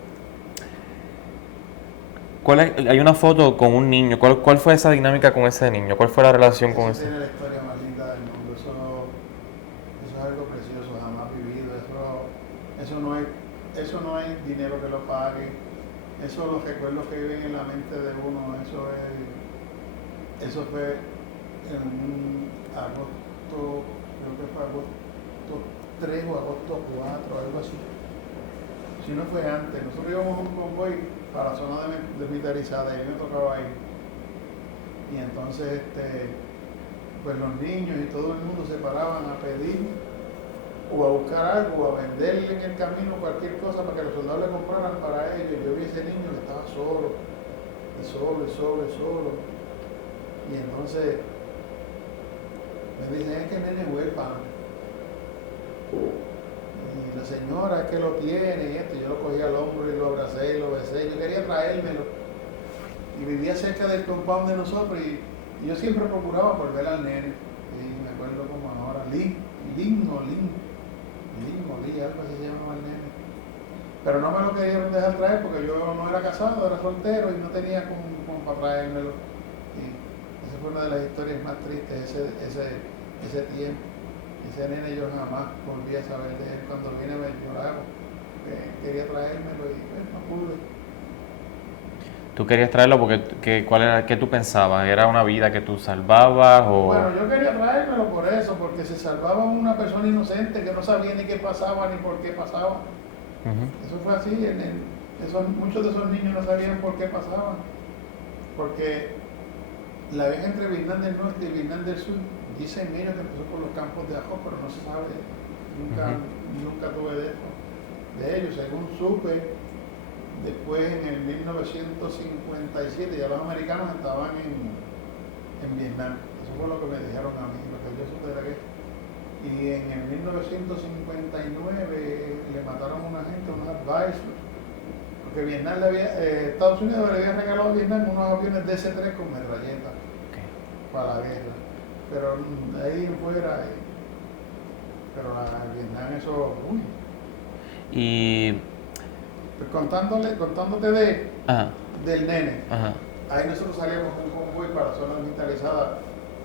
hay una foto con un niño. ¿Cuál fue esa dinámica con ese niño? ¿Cuál fue la relación con Eso ese? tiene la historia más linda del mundo. Eso es algo precioso, jamás vivido. Eso no hay dinero que lo pague. Eso, los recuerdos que viven en la mente de uno, eso fue en un agosto, creo que fue agosto 3 o agosto 4, algo así. Si no fue antes, nosotros íbamos a un convoy para la zona demilitarizada y a mí me tocaba ir. Y entonces, pues los niños y todo el mundo se paraban a pedir o a buscar algo, o a venderle en el camino cualquier cosa para que los soldados le compraran para ellos. Yo vi a ese niño que estaba solo, y solo, y solo, y solo. Y entonces me dicen, es que el nene es huérfano. Y la señora es que lo tiene y esto. Yo lo cogí al hombro y lo abracé y lo besé. Yo quería traérmelo. Y vivía cerca del compound de nosotros y yo siempre procuraba por ver al nene. Y me acuerdo como ahora, Lin, algo así se llamaba el nene. Pero no me lo querían dejar traer porque yo no era casado, era soltero y no tenía como para traérmelo. Y esa fue una de las historias más tristes, ese tiempo. Ese nene yo jamás volví a saber de él. Cuando vine me lloraba, quería traérmelo y pues, no pude. ¿Tú querías traerlo porque cuál era, qué tú pensabas? ¿Era una vida que tú salvabas o...? Bueno, yo quería traérmelo por eso, porque se salvaba una persona inocente que no sabía ni qué pasaba ni por qué pasaba. Eso fue así, muchos de esos niños no sabían por qué pasaban, porque la vez entre Vietnam del Norte y Vietnam del Sur, dicen ellos que empezó por los campos de ajo, pero no se sabe, nunca tuve de ellos, según supe. Después en el 1957 ya los americanos estaban en Vietnam. Eso fue lo que me dijeron a mí, lo que yo supe de la guerra. Y en el 1959 le mataron a una gente, unos advisors, porque Estados Unidos le había regalado a Vietnam unos aviones DC-3 con metralletas para la guerra. Pero de ahí en fuera, pero Vietnam eso, uy. Y... Contándote del nene, ahí nosotros salíamos un convoy para la zona militarizada,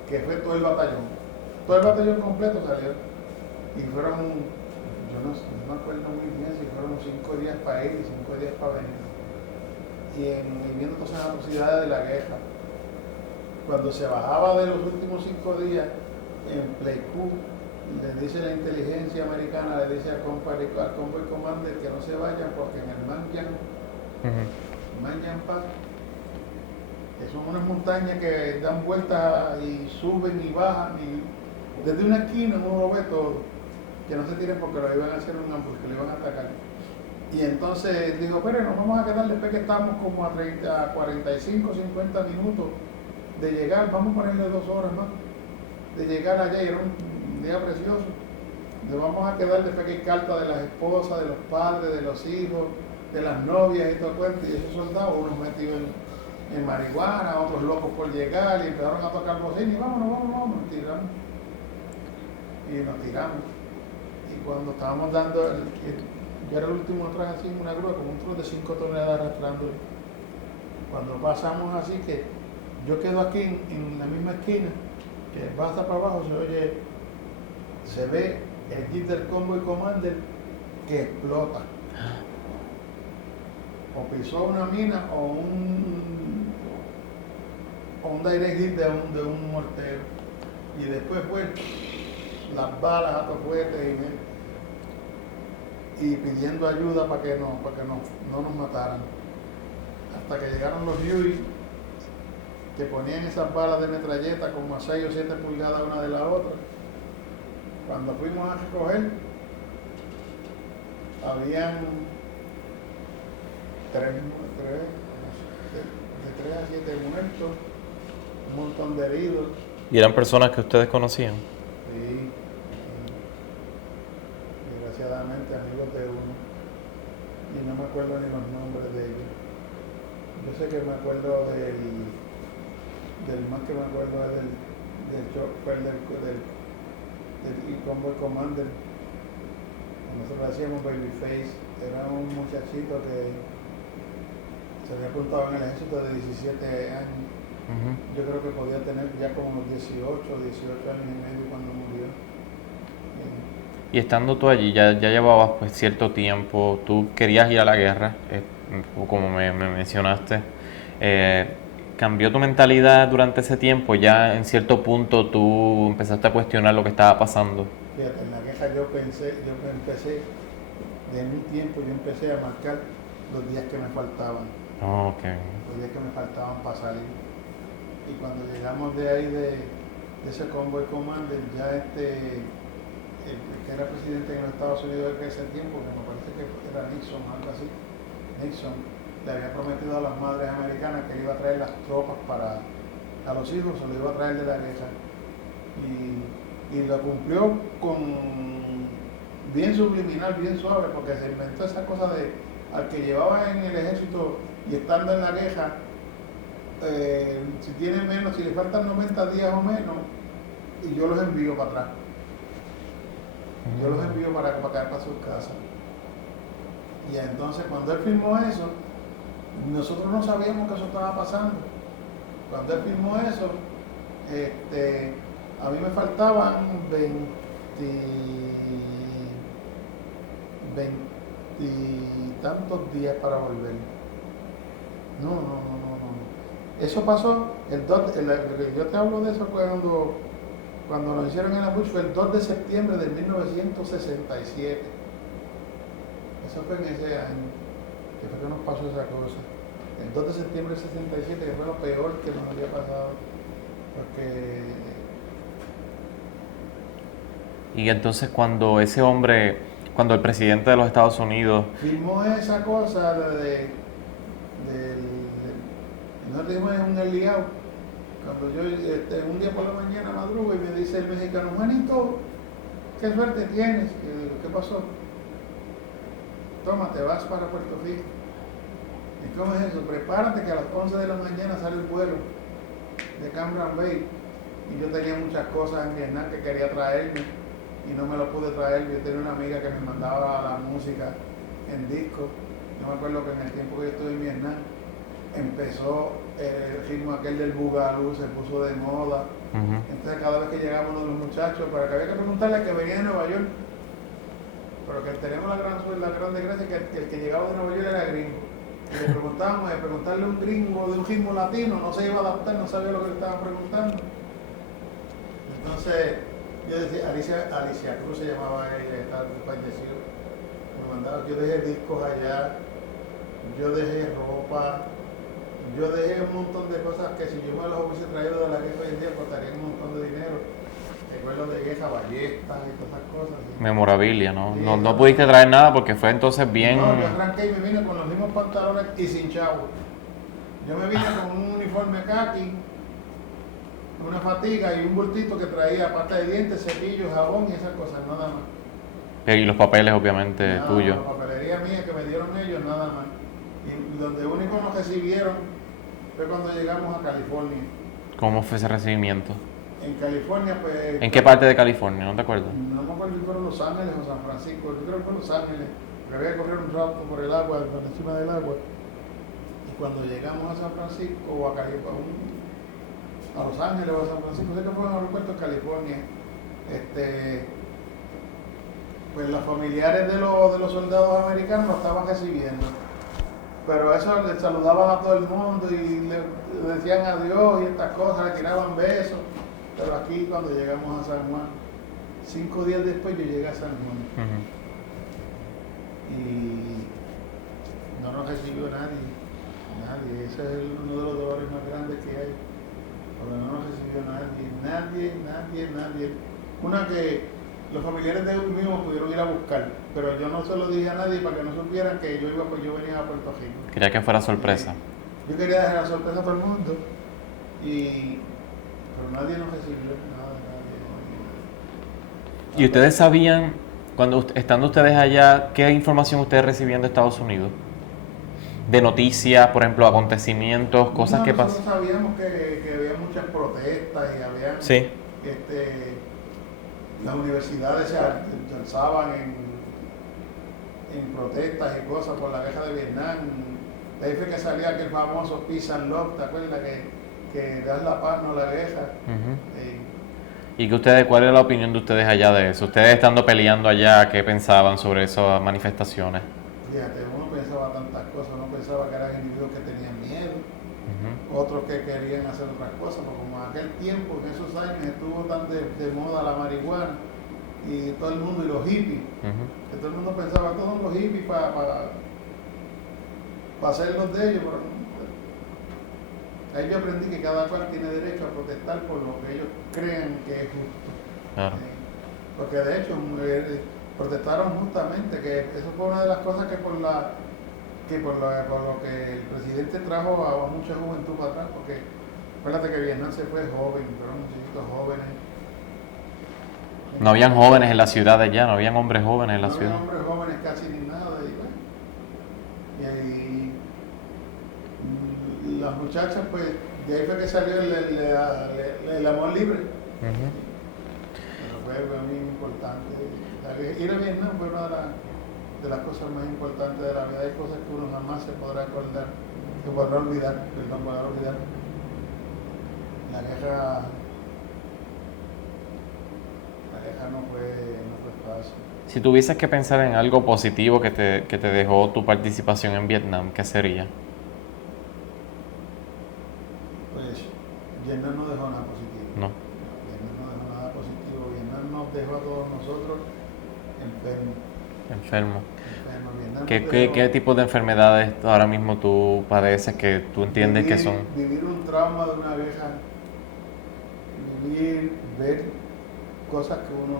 que fue todo el batallón completo salió, y fueron, yo no me acuerdo muy bien si fueron 5 días para ir y 5 días para venir, y viviendo todas esas atrocidades de la guerra. Cuando se bajaba de los últimos 5 días en Pleiku, le dice la inteligencia americana, le dice al Convoy Commander que no se vayan porque en el Manjan Pass, que son unas montañas que dan vueltas y suben y bajan, y desde una esquina uno lo ve todo, que no se tiren porque lo iban a hacer un ambush, que lo iban a atacar. Y entonces dijo, pero nos vamos a quedar después que estamos como a 45, 50 minutos de llegar, vamos a ponerle 2 horas más de llegar allá, y era un día precioso. Nos vamos a quedar después que hay carta de las esposas, de los padres, de los hijos, de las novias y todo el cuento. Y esos soldados, unos metidos en marihuana, otros locos por llegar, y empezaron a tocar bocina y vámonos, nos tiramos. Y nos tiramos. Y cuando estábamos dando, yo era el último atrás así en una grúa con un trozo de 5 toneladas arrastrándolo. Cuando pasamos así, que yo quedo aquí en la misma esquina, que pasa para abajo, se ve el jeep del Convoy Commander que explota. O pisó una mina o un direct hit de un mortero. Y después fue las balas a tofuete y pidiendo ayuda para que no nos mataran. Hasta que llegaron los Huey, que ponían esas balas de metralleta como a 6 o 7 pulgadas una de la otra. Cuando fuimos a recoger, habían de 3 a 7 muertos, un montón de heridos. ¿Y eran personas que ustedes conocían? Sí, desgraciadamente amigos de uno. Y no me acuerdo ni los nombres de ellos. Yo sé que me acuerdo del más que me acuerdo es del Convoy Commander. Nosotros hacíamos Babyface, era un muchachito que se había apuntado en el ejército de 17 años. Yo creo que podía tener ya como unos 18 años y medio cuando murió. Y estando tú allí, ya llevabas pues cierto tiempo, tú querías ir a la guerra, como me mencionaste. Eh, ¿Cambió tu mentalidad durante ese tiempo? Ya en cierto punto tú empezaste a cuestionar lo que estaba pasando. Fíjate, en la queja yo empecé, de un tiempo yo empecé a marcar los días que me faltaban, Oh, ok. los días que me faltaban para salir. Y cuando llegamos de ahí, de ese Convoy Commander, ya el que era presidente en los Estados Unidos de ese tiempo, que me parece que era Nixon, algo así, Nixon, le había prometido a las madres americanas que iba a traer las tropas para a los hijos, se lo iba a traer de la guerra. Y lo cumplió con bien subliminal, bien suave, porque se inventó esa cosa de al que llevaba en el ejército y estando en la guerra, si tiene menos, si le faltan 90 días o menos, y yo los envío para atrás. Yo los envío para acá, para sus casas. Y entonces cuando él firmó eso, nosotros no sabíamos que eso estaba pasando. Cuando él firmó eso, a mí me faltaban 20 y tantos días para volver. No. Eso pasó, yo te hablo de eso cuando lo hicieron en la Bush, fue el 2 de septiembre de 1967. Eso fue en ese año, que fue que nos pasó esa cosa. El 2 de septiembre del 67, que fue lo peor que nos había pasado. Porque Y entonces cuando cuando el presidente de los Estados Unidos... firmó esa cosa nosotros dijimos en un eliao, cuando yo un día por la mañana madrugo y me dice el mexicano, Juanito, qué suerte tienes. Y yo digo, ¿qué pasó? Toma, te vas para Puerto Rico. ¿Y cómo es eso? Prepárate que a las 11 de la mañana sale el vuelo de Cambridge Bay. Y yo tenía muchas cosas en Vietnam que quería traerme y no me lo pude traer. Yo tenía una amiga que me mandaba la música en disco. Yo me acuerdo que en el tiempo que yo estuve en Vietnam empezó el ritmo aquel del Bugalú, se puso de moda. Entonces cada vez que llegaba uno de los muchachos, para que había que preguntarle que venía de Nueva York, pero que tenemos la gran desgracia que el que llegaba de Nueva York era gringo. Y le preguntábamos, preguntarle a un gringo de un ritmo latino, no se iba a adaptar, no sabía lo que le estaban preguntando. Entonces, yo decía, Alicia Cruz se llamaba ella, estaba falleció. Me mandaba, yo dejé discos allá, yo dejé ropa, yo dejé un montón de cosas que si yo me las hubiese traído de la guerra hoy en día costaría un montón de dinero. Recuerdos de guerra, ballestas y todas esas cosas. ¿Sí? Memorabilia, ¿no? Sí, No pudiste traer nada porque fue entonces bien... No, yo arranqué y me vine con los mismos pantalones y sin chavo. Yo me vine con un uniforme khaki, una fatiga y un bultito que traía pasta de dientes, cepillos, jabón y esas cosas, nada más. Y los papeles, obviamente, Nada, tuyos. la papelería mía que me dieron ellos, nada más. Y donde único nos recibieron fue cuando llegamos a California. ¿Cómo fue ese recibimiento? En California, pues... ¿En qué parte de California? ¿No te acuerdas? No me acuerdo si fueron Los Ángeles o San Francisco. Yo creo que fue Los Ángeles. Me había que correr un rato por el agua, por encima del agua. Y cuando llegamos a San Francisco o a Los Ángeles o a San Francisco, sé que fue en el aeropuerto de California, pues los familiares de los soldados americanos nos estaban recibiendo. Pero eso le saludaban a todo el mundo y le decían adiós y estas cosas, le tiraban besos. Pero aquí cuando llegamos a San Juan, 5 días después yo llegué a San Juan. Y no nos recibió nadie. Ese es uno de los dolores más grandes que hay. Porque no nos recibió nadie. Una que los familiares de ellos mismos pudieron ir a buscar, pero yo no se lo dije a nadie para que no supieran que yo venía a Puerto Rico. Quería que fuera sorpresa. Yo quería dejar la sorpresa a todo el mundo, pero nadie nos recibió, nadie. ¿Y ustedes sabían, estando ustedes allá, qué información ustedes recibían de Estados Unidos? De noticias, por ejemplo, acontecimientos, cosas que pasan. Nosotros sabíamos que había muchas protestas y había... Sí. Las universidades se alzaban en protestas y cosas por la guerra de Vietnam. De ahí fue que salía aquel famoso Peace and Love, ¿te acuerdas? Que das la paz, no la guerra. ¿Y que ustedes, cuál es la opinión de ustedes allá de eso? Ustedes estando peleando allá, ¿qué pensaban sobre esas manifestaciones? Fíjate, uno pensaba tantas cosas, uno pensaba que eran individuos que tenían miedo, Ujú, otros que querían hacer otras cosas, porque como en aquel tiempo, en esos años, estuvo tan de moda la marihuana y todo el mundo, y los hippies, ujú. que todo el mundo pensaba, todos los hippies para hacer los de ellos, pero ahí yo aprendí que cada cual tiene derecho a protestar por lo que ellos creen que es justo. Claro. Porque de hecho protestaron justamente, que eso fue una de las cosas que por lo que el presidente trajo a mucha juventud para atrás, porque acuérdate que Vietnam se fue joven, fueron muchachitos jóvenes. No habían jóvenes en la ciudad de allá, no habían hombres jóvenes en la No había ciudad. hombres jóvenes casi ni nada, y ahí las muchachas, pues, de ahí fue que salió el amor libre. Ujú. Pero fue muy importante. Ir a Vietnam fue una de las cosas más importantes de la vida. Hay cosas que uno jamás se podrá acordar, se podrá olvidar, perdón, podrá olvidar. La guerra no fue fácil. Si tuvieses que pensar en algo positivo que te dejó tu participación en Vietnam, ¿qué sería? Pues Vietnam no dejó nada positivo. No. Vietnam no dejó nada positivo. Vietnam nos dejó a todos nosotros enfermos. Enfermo. Enfermos. Vietnam ¿Qué, nos qué, dejó qué tipo de enfermedades ahora mismo tú padeces que tú entiendes que son? vivir un trauma de una guerra, ver cosas que uno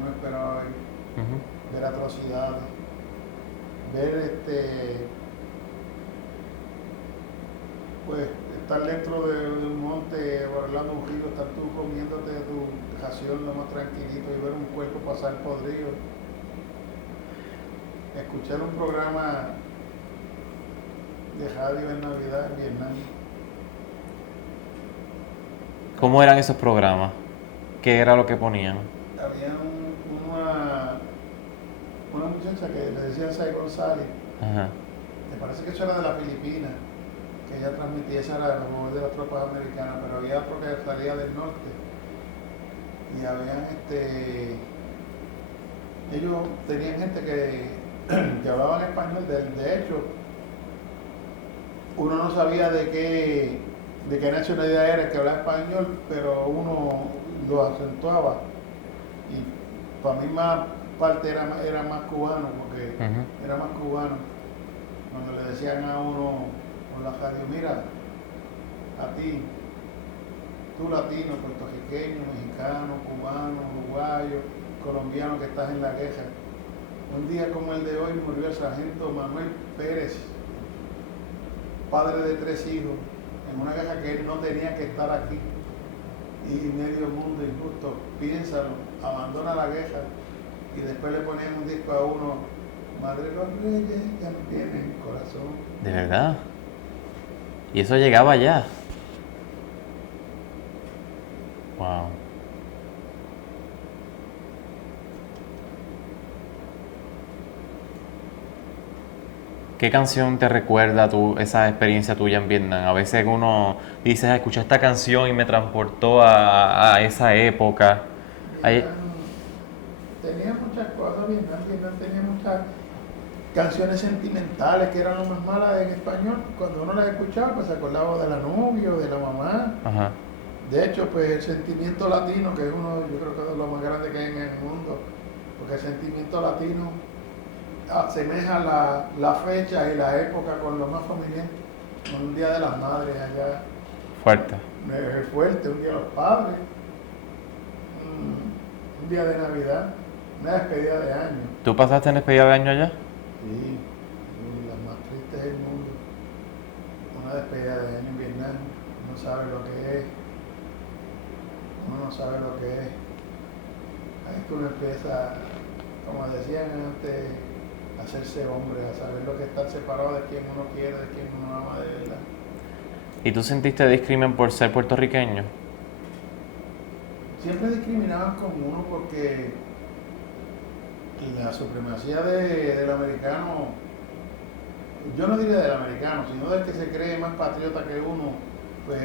no esperaba ver, Ujú. ver atrocidades, ver pues estar dentro de un monte o hablando un río, estar tú comiéndote tu ración lo más tranquilito y ver un cuerpo pasar podrido, escuchar un programa de radio en Navidad en Vietnam. ¿Cómo eran esos programas? ¿Qué era lo que ponían? Había una muchacha que le decían Sai González, Ajá. me parece que eso era de las Filipinas, que ella transmitía, esa era la voz de las tropas americanas, pero había otro que salía del norte y habían ellos tenían gente que hablaban español, de hecho uno no sabía de qué nacionalidad era el que hablaba español, pero uno lo acentuaba y para mí más parte era más cubano, porque Ujú. era más cubano cuando le decían a uno por la radio, mira, a ti, tú latino, puertorriqueño, mexicano, cubano, uruguayo, colombiano que estás en la guerra. Un día como el de hoy murió el sargento Manuel Pérez, padre de 3 hijos, en una guerra que él no tenía que estar aquí. Y medio mundo injusto, piénsalo, abandona la guerra y después le ponían un disco a uno, Madre de los Reyes, ya no tienen corazón. ¿De verdad? Y eso llegaba allá. Wow. ¿Qué canción te recuerda esa experiencia tuya en Vietnam? A veces uno dice, "Ah, escuché esta canción y me transportó a esa época." Hay- Vietnam tenía muchas cosas, Vietnam tenía muchas canciones sentimentales que eran lo más malas en español. Cuando uno las escuchaba, pues se acordaba de la novia o de la mamá. Ajá. De hecho, pues el sentimiento latino, que es uno, yo creo que es de lo más grande que hay en el mundo, porque el sentimiento latino asemeja la fecha y la época con lo más familiar, con un día de las madres allá, Fuerte. fuerte, un día de los padres, un día de Navidad, una despedida de año. ¿Tú pasaste en despedida de año allá? Sí, las más tristes del mundo, una despedida de año en Vietnam, no sabe lo que es. Uno no sabe lo que es. Ahí es que uno empieza, como decían antes, a hacerse hombre, a saber lo que es estar separado de quien uno quiere, de quien uno ama de verdad. ¿Y tú sentiste discrimen por ser puertorriqueño? Siempre discriminaban con uno porque la supremacía del americano, yo no diría del americano, sino del que se cree más patriota que uno, pues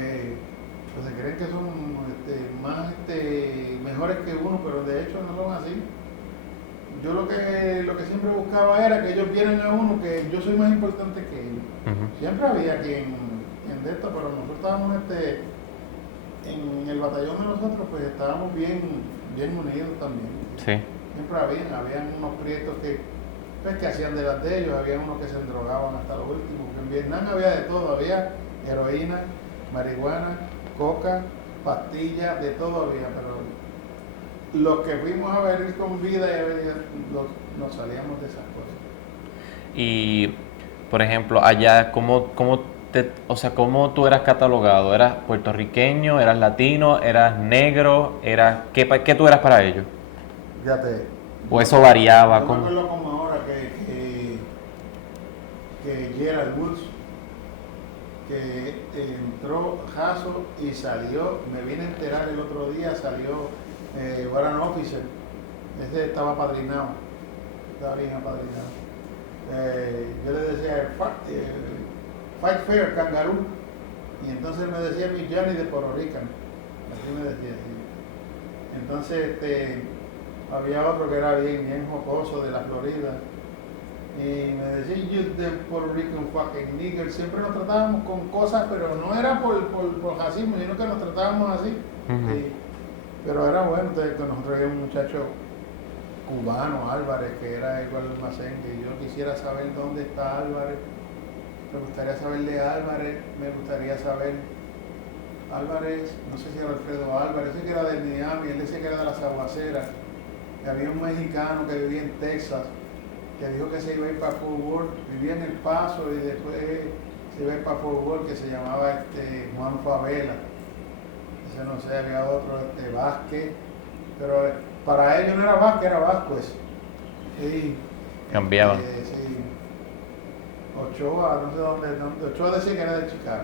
pues se creen que son más mejores que uno, pero de hecho no son así. Yo lo que siempre buscaba era que ellos vieran a uno que yo soy más importante que ellos. Ujú. Siempre había quien en de esto, pero nosotros estábamos en el batallón de nosotros, pues estábamos bien unidos también. Sí. Siempre habían unos prietos pues, que hacían de las de ellos, había unos que se drogaban hasta lo último. En Vietnam había de todo, había heroína, marihuana, coca, pastillas, de todo había, pero los que fuimos a venir con vida nos salíamos de esas cosas. Y, por ejemplo, allá, ¿cómo tú eras catalogado? ¿Eras puertorriqueño? ¿Eras latino? ¿Eras negro? ¿Qué tú eras para ellos? Fíjate, ¿O eso variaba? yo me acuerdo como ahora que Gerald Woods, que entró Jaso y salió, me vine a enterar el otro día, salió Warren Officer, ese estaba apadrinado, estaba bien apadrinado. Yo le decía, Fight Fair, Kangaroo, y entonces me decía mi Johnny de Puerto Rican, así me decía. Así. Entonces había otro que era bien jocoso de la Florida, y me decía, you the Puerto Rican fucking nigger. Siempre nos tratábamos con cosas, pero no era por racismo, sino que nos tratábamos así. Ujú. Pero era bueno, entonces nosotros había un muchacho cubano, Álvarez, que era igual al almacén, que yo quisiera saber dónde está Álvarez. Me gustaría saber de Álvarez, me gustaría saber Álvarez, no sé si era Alfredo Álvarez, ese que era de Miami, él decía que era de las aguaceras. Y había un mexicano que vivía en Texas, que dijo que se iba a ir para Fort Worth, vivía en El Paso y después se iba a ir para Fort Worth, que se llamaba Juan Favela. Ese no sé, había otro, Vázquez, pero para ellos no era Vázquez, era Vázquez. Sí, Cambiaban. sí. Ochoa, no sé dónde, Ochoa decía que era de Chicago.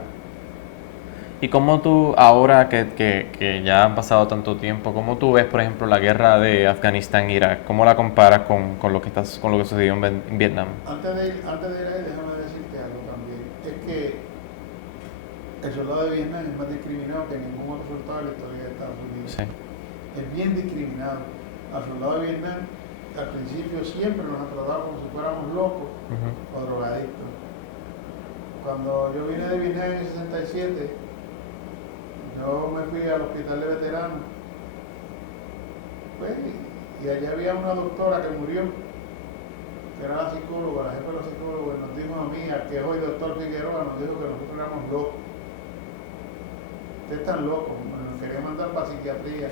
¿Y cómo tú, ahora que ya han pasado tanto tiempo, cómo tú ves, por ejemplo, la guerra de Afganistán-Irak? ¿Cómo la comparas con lo que sucedió en Vietnam? Antes de ir ahí, déjame decirte algo también. Es que el soldado de Vietnam es más discriminado que ningún otro soldado de la historia de Estados Unidos. Sí. Es bien discriminado. Al soldado de Vietnam, al principio siempre nos ha tratado como si fuéramos locos Ujú. o drogadictos. Cuando yo vine de Vietnam en el 67, yo me fui al hospital de veteranos, pues, y allá había una doctora que murió, que era la psicóloga, la jefa de los psicólogos, y nos dijo a mí, al que es hoy doctor Figueroa, nos dijo que nosotros éramos locos. Ustedes están locos, nos quería mandar para psiquiatría.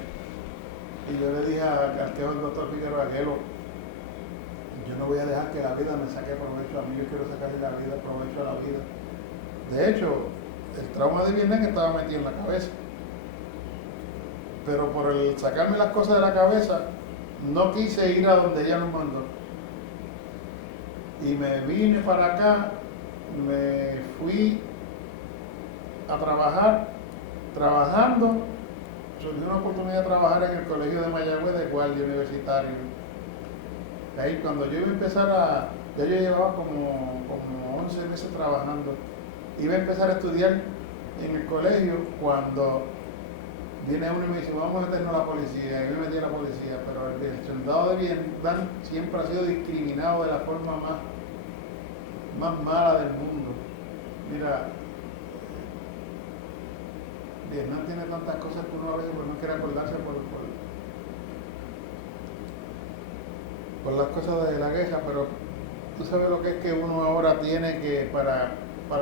Y yo le dije al que es el doctor Figueroa, yo no voy a dejar que la vida me saque provecho a mí, yo quiero sacarle la vida, provecho a la vida. De hecho, el trauma de Vietnam estaba metido en la cabeza. Pero por el sacarme las cosas de la cabeza, no quise ir a donde ella nos mandó. Y me vine para acá, me fui a trabajar, trabajando, surgió una oportunidad de trabajar en el colegio de Mayagüez de guardia universitario. Ahí cuando yo iba a empezar ya yo llevaba como 11 meses trabajando, iba a empezar a estudiar en el colegio cuando viene uno y me dice, vamos a meternos a la policía, y me metí a la policía, pero el soldado de Vietnam siempre ha sido discriminado de la forma más mala del mundo. Mira, Vietnam tiene tantas cosas que uno a veces no quiere acordarse por las cosas de la guerra, pero tú sabes lo que es que uno ahora tiene que para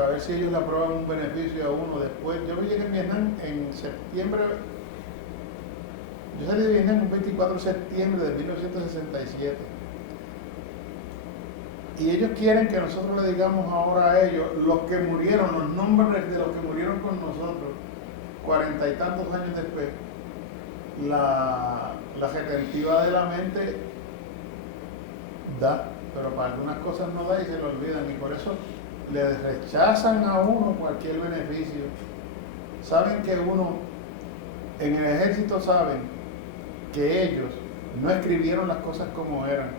ver si ellos le aprueban un beneficio a uno después. Yo llegué a Vietnam en septiembre, yo salí de Vietnam el 24 de septiembre de 1967. Y ellos quieren que nosotros le digamos ahora a ellos los que murieron, los nombres de los que murieron con nosotros, 40 y tantos años después. La retentiva de la mente da, pero para algunas cosas no da y se lo olvidan, y por eso le rechazan a uno cualquier beneficio. Saben que uno, en el ejército saben que ellos no escribieron las cosas como eran,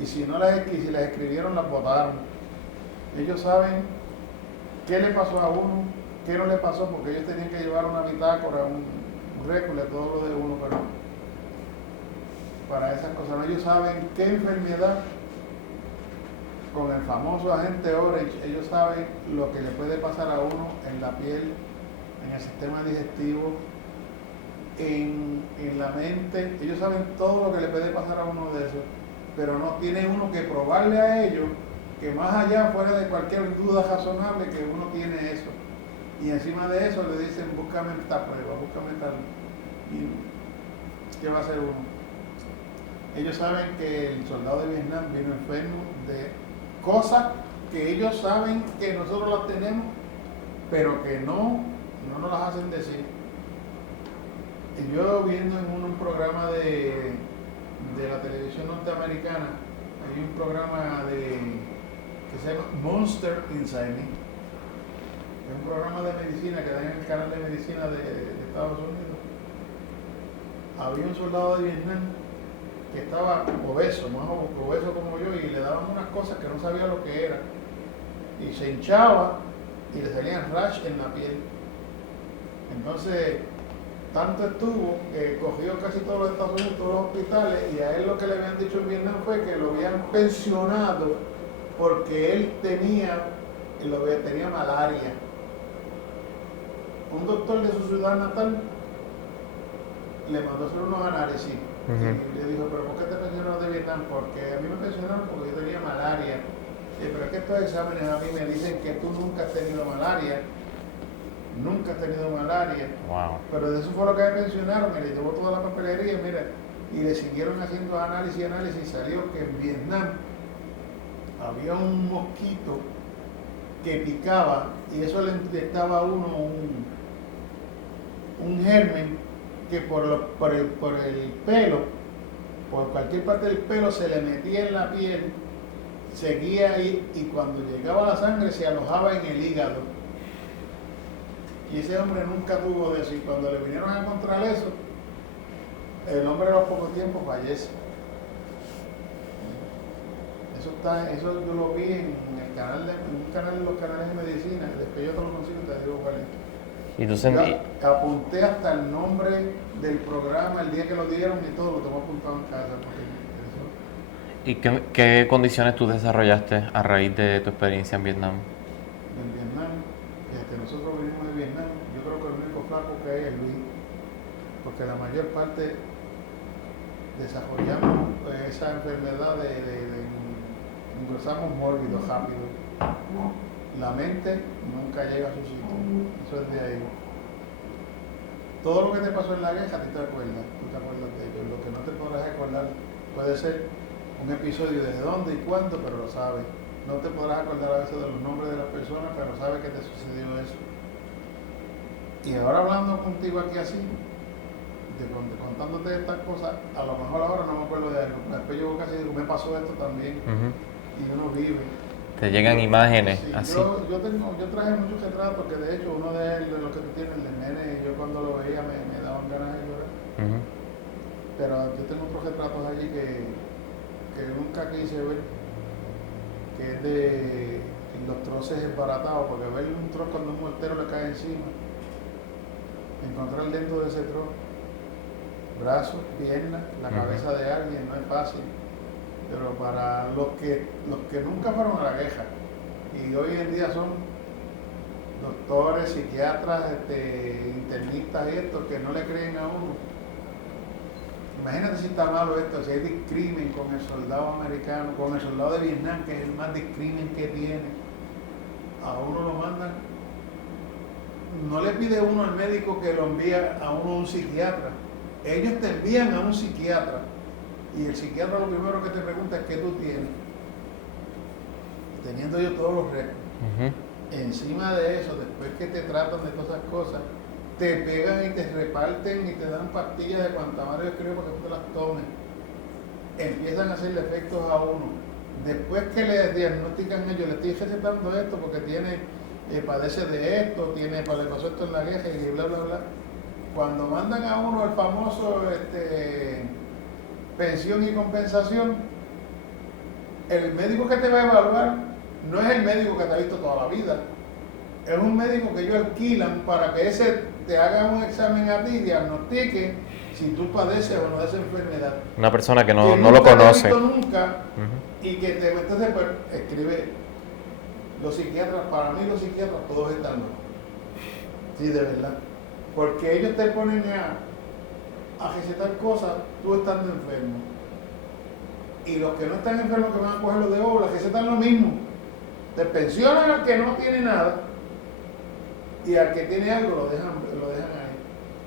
y si si las escribieron las votaron. Ellos saben qué le pasó a uno, qué no le pasó, porque ellos tenían que llevar una bitácora, un récord de todo lo de uno, pero para esas cosas, ¿no? Ellos saben qué enfermedad, con el famoso agente Orange, ellos saben lo que le puede pasar a uno en la piel, en el sistema digestivo, en la mente. Ellos saben todo lo que le puede pasar a uno de esos, pero no tiene uno que probarle a ellos que más allá, fuera de cualquier duda razonable, que uno tiene eso. Y encima de eso le dicen, búscame esta prueba, búscame tal. ¿Y qué va a hacer uno? Ellos saben que el soldado de Vietnam vino enfermo de cosas que ellos saben que nosotros las tenemos, pero que no nos las hacen decir. Y yo viendo en un programa de la televisión norteamericana, hay un programa que se llama Monster Inside Me. Es un programa de medicina que da en el canal de medicina de Estados Unidos. Había un soldado de Vietnam que estaba obeso, más obeso como yo, y le daban unas cosas que no sabía lo que era. Y se hinchaba y le salían rash en la piel. Entonces, tanto estuvo que cogió casi todos los Estados Unidos, todos los hospitales, y a él lo que le habían dicho en Vietnam fue que lo habían pensionado porque él tenía malaria. Un doctor de su ciudad natal le mandó a hacer unos análisis. Y le dijo, pero ¿por qué te pensionaron de Vietnam? Porque a mí me pensionaron porque yo tenía malaria. Pero es que estos exámenes a mí me dicen que tú nunca has tenido malaria. Nunca has tenido malaria. Wow. Pero de eso fue lo que me pensionaron. Y le llevó toda la papelería, mira. Y le siguieron haciendo análisis y salió que en Vietnam había un mosquito que picaba y eso le inyectaba a uno un germen que por el pelo, por cualquier parte del pelo se le metía en la piel, seguía ahí y cuando llegaba la sangre se alojaba en el hígado. Y ese hombre nunca tuvo de eso, y cuando le vinieron a encontrar eso, el hombre a los pocos tiempos fallece. Eso yo lo vi en un canal de los canales de medicina, después yo te lo consigo y te digo cuál es. ¿Y tú Yo apunté hasta el nombre del programa, el día que lo dieron y todo, lo tengo apuntado en casa. ¿Y qué condiciones tú desarrollaste a raíz de tu experiencia en Vietnam? En Vietnam, nosotros venimos de Vietnam, yo creo que el único flaco que hay es Luis, porque la mayor parte desarrollamos esa enfermedad de ingresamos mórbidos rápido. La mente nunca llega a su sitio, eso es de ahí. Todo lo que te pasó en la guerra, a ti te acuerdas, tú te acuerdas de ello. Lo que no te podrás acordar puede ser un episodio de dónde y cuándo, pero lo sabes. No te podrás acordar a veces de los nombres de las personas, pero sabes que te sucedió eso. Y ahora hablando contigo aquí así, contándote estas cosas, a lo mejor ahora no me acuerdo de algo. Después yo casi digo, me pasó esto también. Y uno vive. Te llegan imágenes Sí, así. yo traje muchos retratos que de hecho uno de los que tú tienes, el de nene, yo cuando lo veía me daban ganas de llorar. Pero yo tengo otros retratos allí que nunca quise ver, que es de los troces desbaratados, porque ver un trozo cuando un mortero le cae encima, encontrar dentro de ese trozo brazos, piernas, la cabeza de alguien no es fácil. Pero para los que nunca fueron a la guerra y hoy en día son doctores, psiquiatras, internistas y estos que no le creen a uno, imagínate si está malo esto, si hay discrimen con el soldado americano, con el soldado de Vietnam, que es el más discrimen que tiene, a uno lo mandan, no le pide uno al médico que lo envíe a uno a un psiquiatra, ellos te envían a un psiquiatra. Y el psiquiatra lo primero que te pregunta es qué tú tienes. Teniendo yo todos los récords. Encima de eso, después que te tratan de todas esas cosas, te pegan y te reparten y te dan pastillas de cuanta madre yo creo para que tú te las tomes. Empiezan a hacerle efectos a uno. Después que le diagnostican ellos, le estoy recetando esto porque padece de esto, le pasó esto en la guerra y bla, bla, bla. Cuando mandan a uno el famoso pensión y compensación, el médico que te va a evaluar no es el médico que te ha visto toda la vida. es un médico que ellos alquilan para que ese te haga un examen a ti y diagnostique si tú padeces o no de esa enfermedad. Una persona que Que no lo nunca lo he conoce. visto nunca Ujú. y que entonces pues, escribe los psiquiatras, para mí los psiquiatras todos están locos. Sí, de verdad. Porque ellos te ponen a recetar cosas tú estando enfermo. Y los que no están enfermos que van a coger los de obra, recetan lo mismo. Te pensionan al que no tiene nada y al que tiene algo lo dejan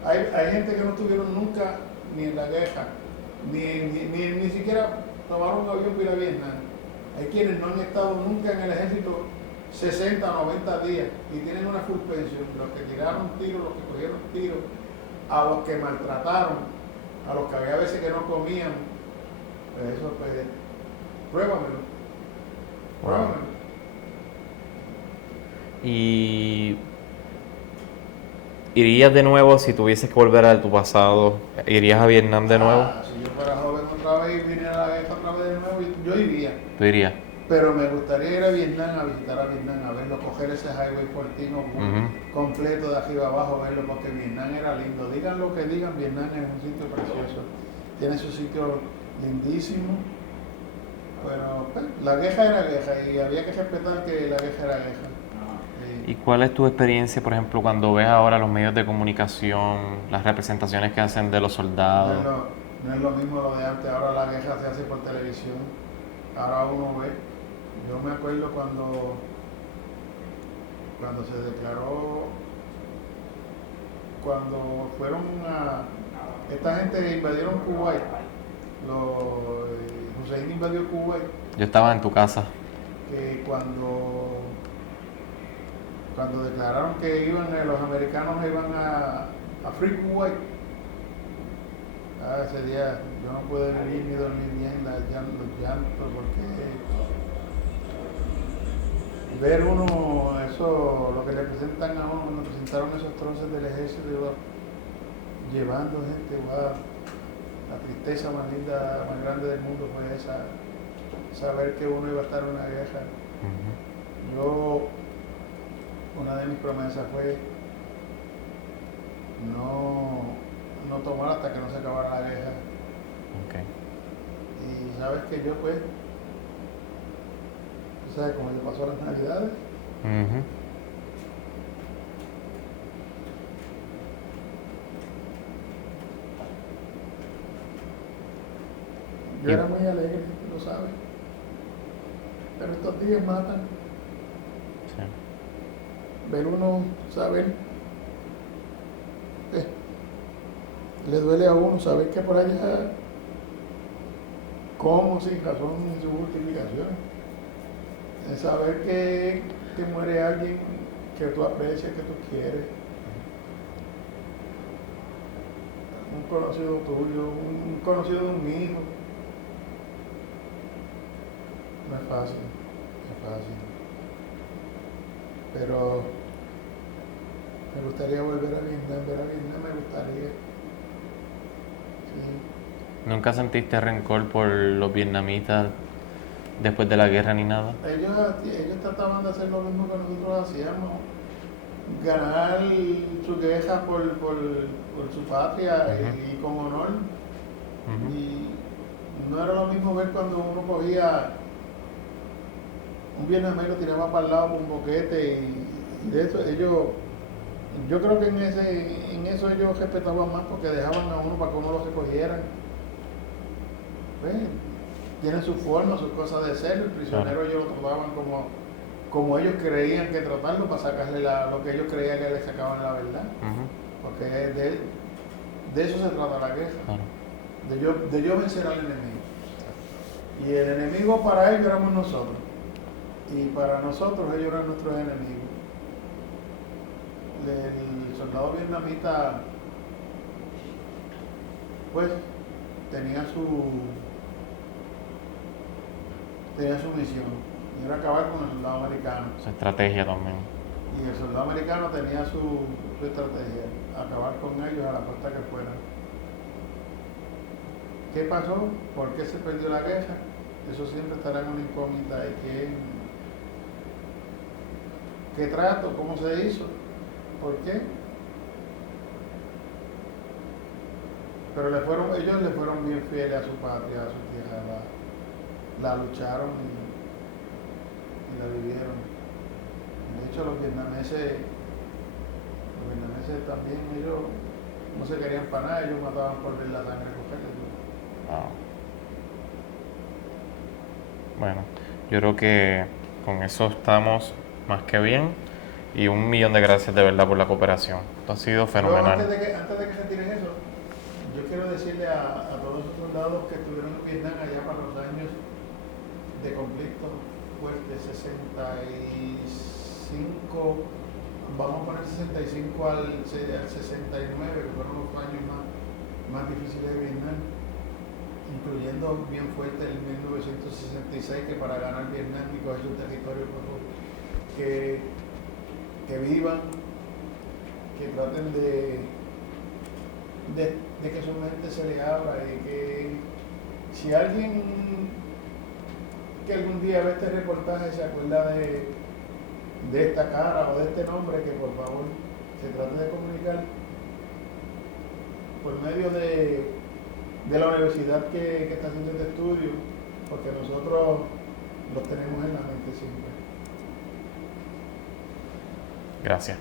ahí. Hay gente que no estuvieron nunca ni en la guerra, ni siquiera tomaron un avión para ir a Vietnam. Hay quienes no han estado nunca en el ejército 60 o 90 días y tienen una full pension. Los que tiraron tiros, los que cogieron tiros, a los que maltrataron, a los que había veces que no comían. Pues eso, pues, pruébamelo. Pruébamelo. Y irías de nuevo si tuvieses que volver a tu pasado, irías a Vietnam de nuevo. Si yo fuera joven otra vez y viniera a la guerra otra vez de nuevo, yo iría. Tú irías. Pero me gustaría ir a Vietnam, a visitar a Vietnam, a verlo, coger ese highway 14 completo de arriba abajo, verlo, porque Vietnam era lindo. Digan lo que digan, Vietnam es un sitio precioso. Tiene su sitio lindísimo. Pero pues, la guerra era guerra y había que respetar que la guerra era guerra. ¿Y cuál es tu experiencia, por ejemplo, cuando ves ahora los medios de comunicación, las representaciones que hacen de los soldados? No es lo mismo lo de antes, ahora la guerra se hace por televisión, ahora uno ve. Yo me acuerdo cuando se declaró, cuando fueron esta gente invadieron Kuwait, Hussein invadió Kuwait, Yo estaba en tu casa. que cuando declararon que los americanos iban a Free Kuwait, ese día yo no pude vivir ni dormir bien, los llantos, porque ver uno eso, lo que le presentan a uno, cuando presentaron esos troces del ejército llevando gente, wow, la tristeza más linda, más grande del mundo fue esa, saber que uno iba a estar en una guerra. Yo, una de mis promesas fue no tomar hasta que no se acabara la guerra. Y sabes que yo pues, tú sabes cómo yo pasó las navidades. Yo era muy alegre, tú lo sabes. Pero estos días matan. Sí. Ver uno, saber, le duele a uno saber que por allá, como sin razón ni su justificación, es saber que muere alguien que tú aprecias, que tú quieres, un conocido tuyo, un conocido de un hijo. No es fácil, pero me gustaría volver a Vietnam, ver a Vietnam, me gustaría. Sí. ¿Nunca sentiste rencor por los vietnamitas después de la guerra ni nada? Ellos trataban de hacer lo mismo que nosotros hacíamos, ganar su guerra por su patria y con honor. Y no era lo mismo ver cuando uno cogía un vietnamita, tiraba para el lado con un boquete y de eso yo creo que en eso ellos respetaban más porque dejaban a uno para que uno lo recogieran. Tienen su forma, sus cosas de ser. El prisionero ellos lo trataban como ellos creían que tratarlo para sacarle lo que ellos creían que le sacaban la verdad. Porque de eso se trata la guerra. De yo vencer al enemigo. Y el enemigo para ellos éramos nosotros. Y para nosotros ellos eran nuestros enemigos. El soldado vietnamita pues tenía su misión, y era acabar con el soldado americano. Su estrategia también. Y el soldado americano tenía su estrategia, acabar con ellos a la costa que fueran. ¿Qué pasó? ¿Por qué se perdió la guerra? Eso siempre estará en una incógnita. qué trato, cómo se hizo, por qué. Pero ellos le fueron bien fieles a su patria, a su tierra, la lucharon y la vivieron. De hecho, los vietnameses también, ellos no se querían para nada, ellos mataban por ver la sangre correr. Wow. Bueno, yo creo que con eso estamos más que bien y 1.000.000 de gracias de verdad por la cooperación. Esto ha sido fenomenal. Antes de que se tiren eso, yo quiero decirle a todos esos soldados que estuvieron en Vietnam allá para los años de conflicto fuerte, 65, vamos a poner 65 al 69, que fueron los años más difíciles de Vietnam, incluyendo bien fuerte el 1966, que para ganar Vietnam y coger su territorio, que vivan, que traten de que su mente se les abra y que si alguien que algún día ve este reportaje se acuerda de esta cara o de este nombre, que por favor se trate de comunicar por medio de la universidad que está haciendo este estudio, porque nosotros los tenemos en la mente siempre. Gracias.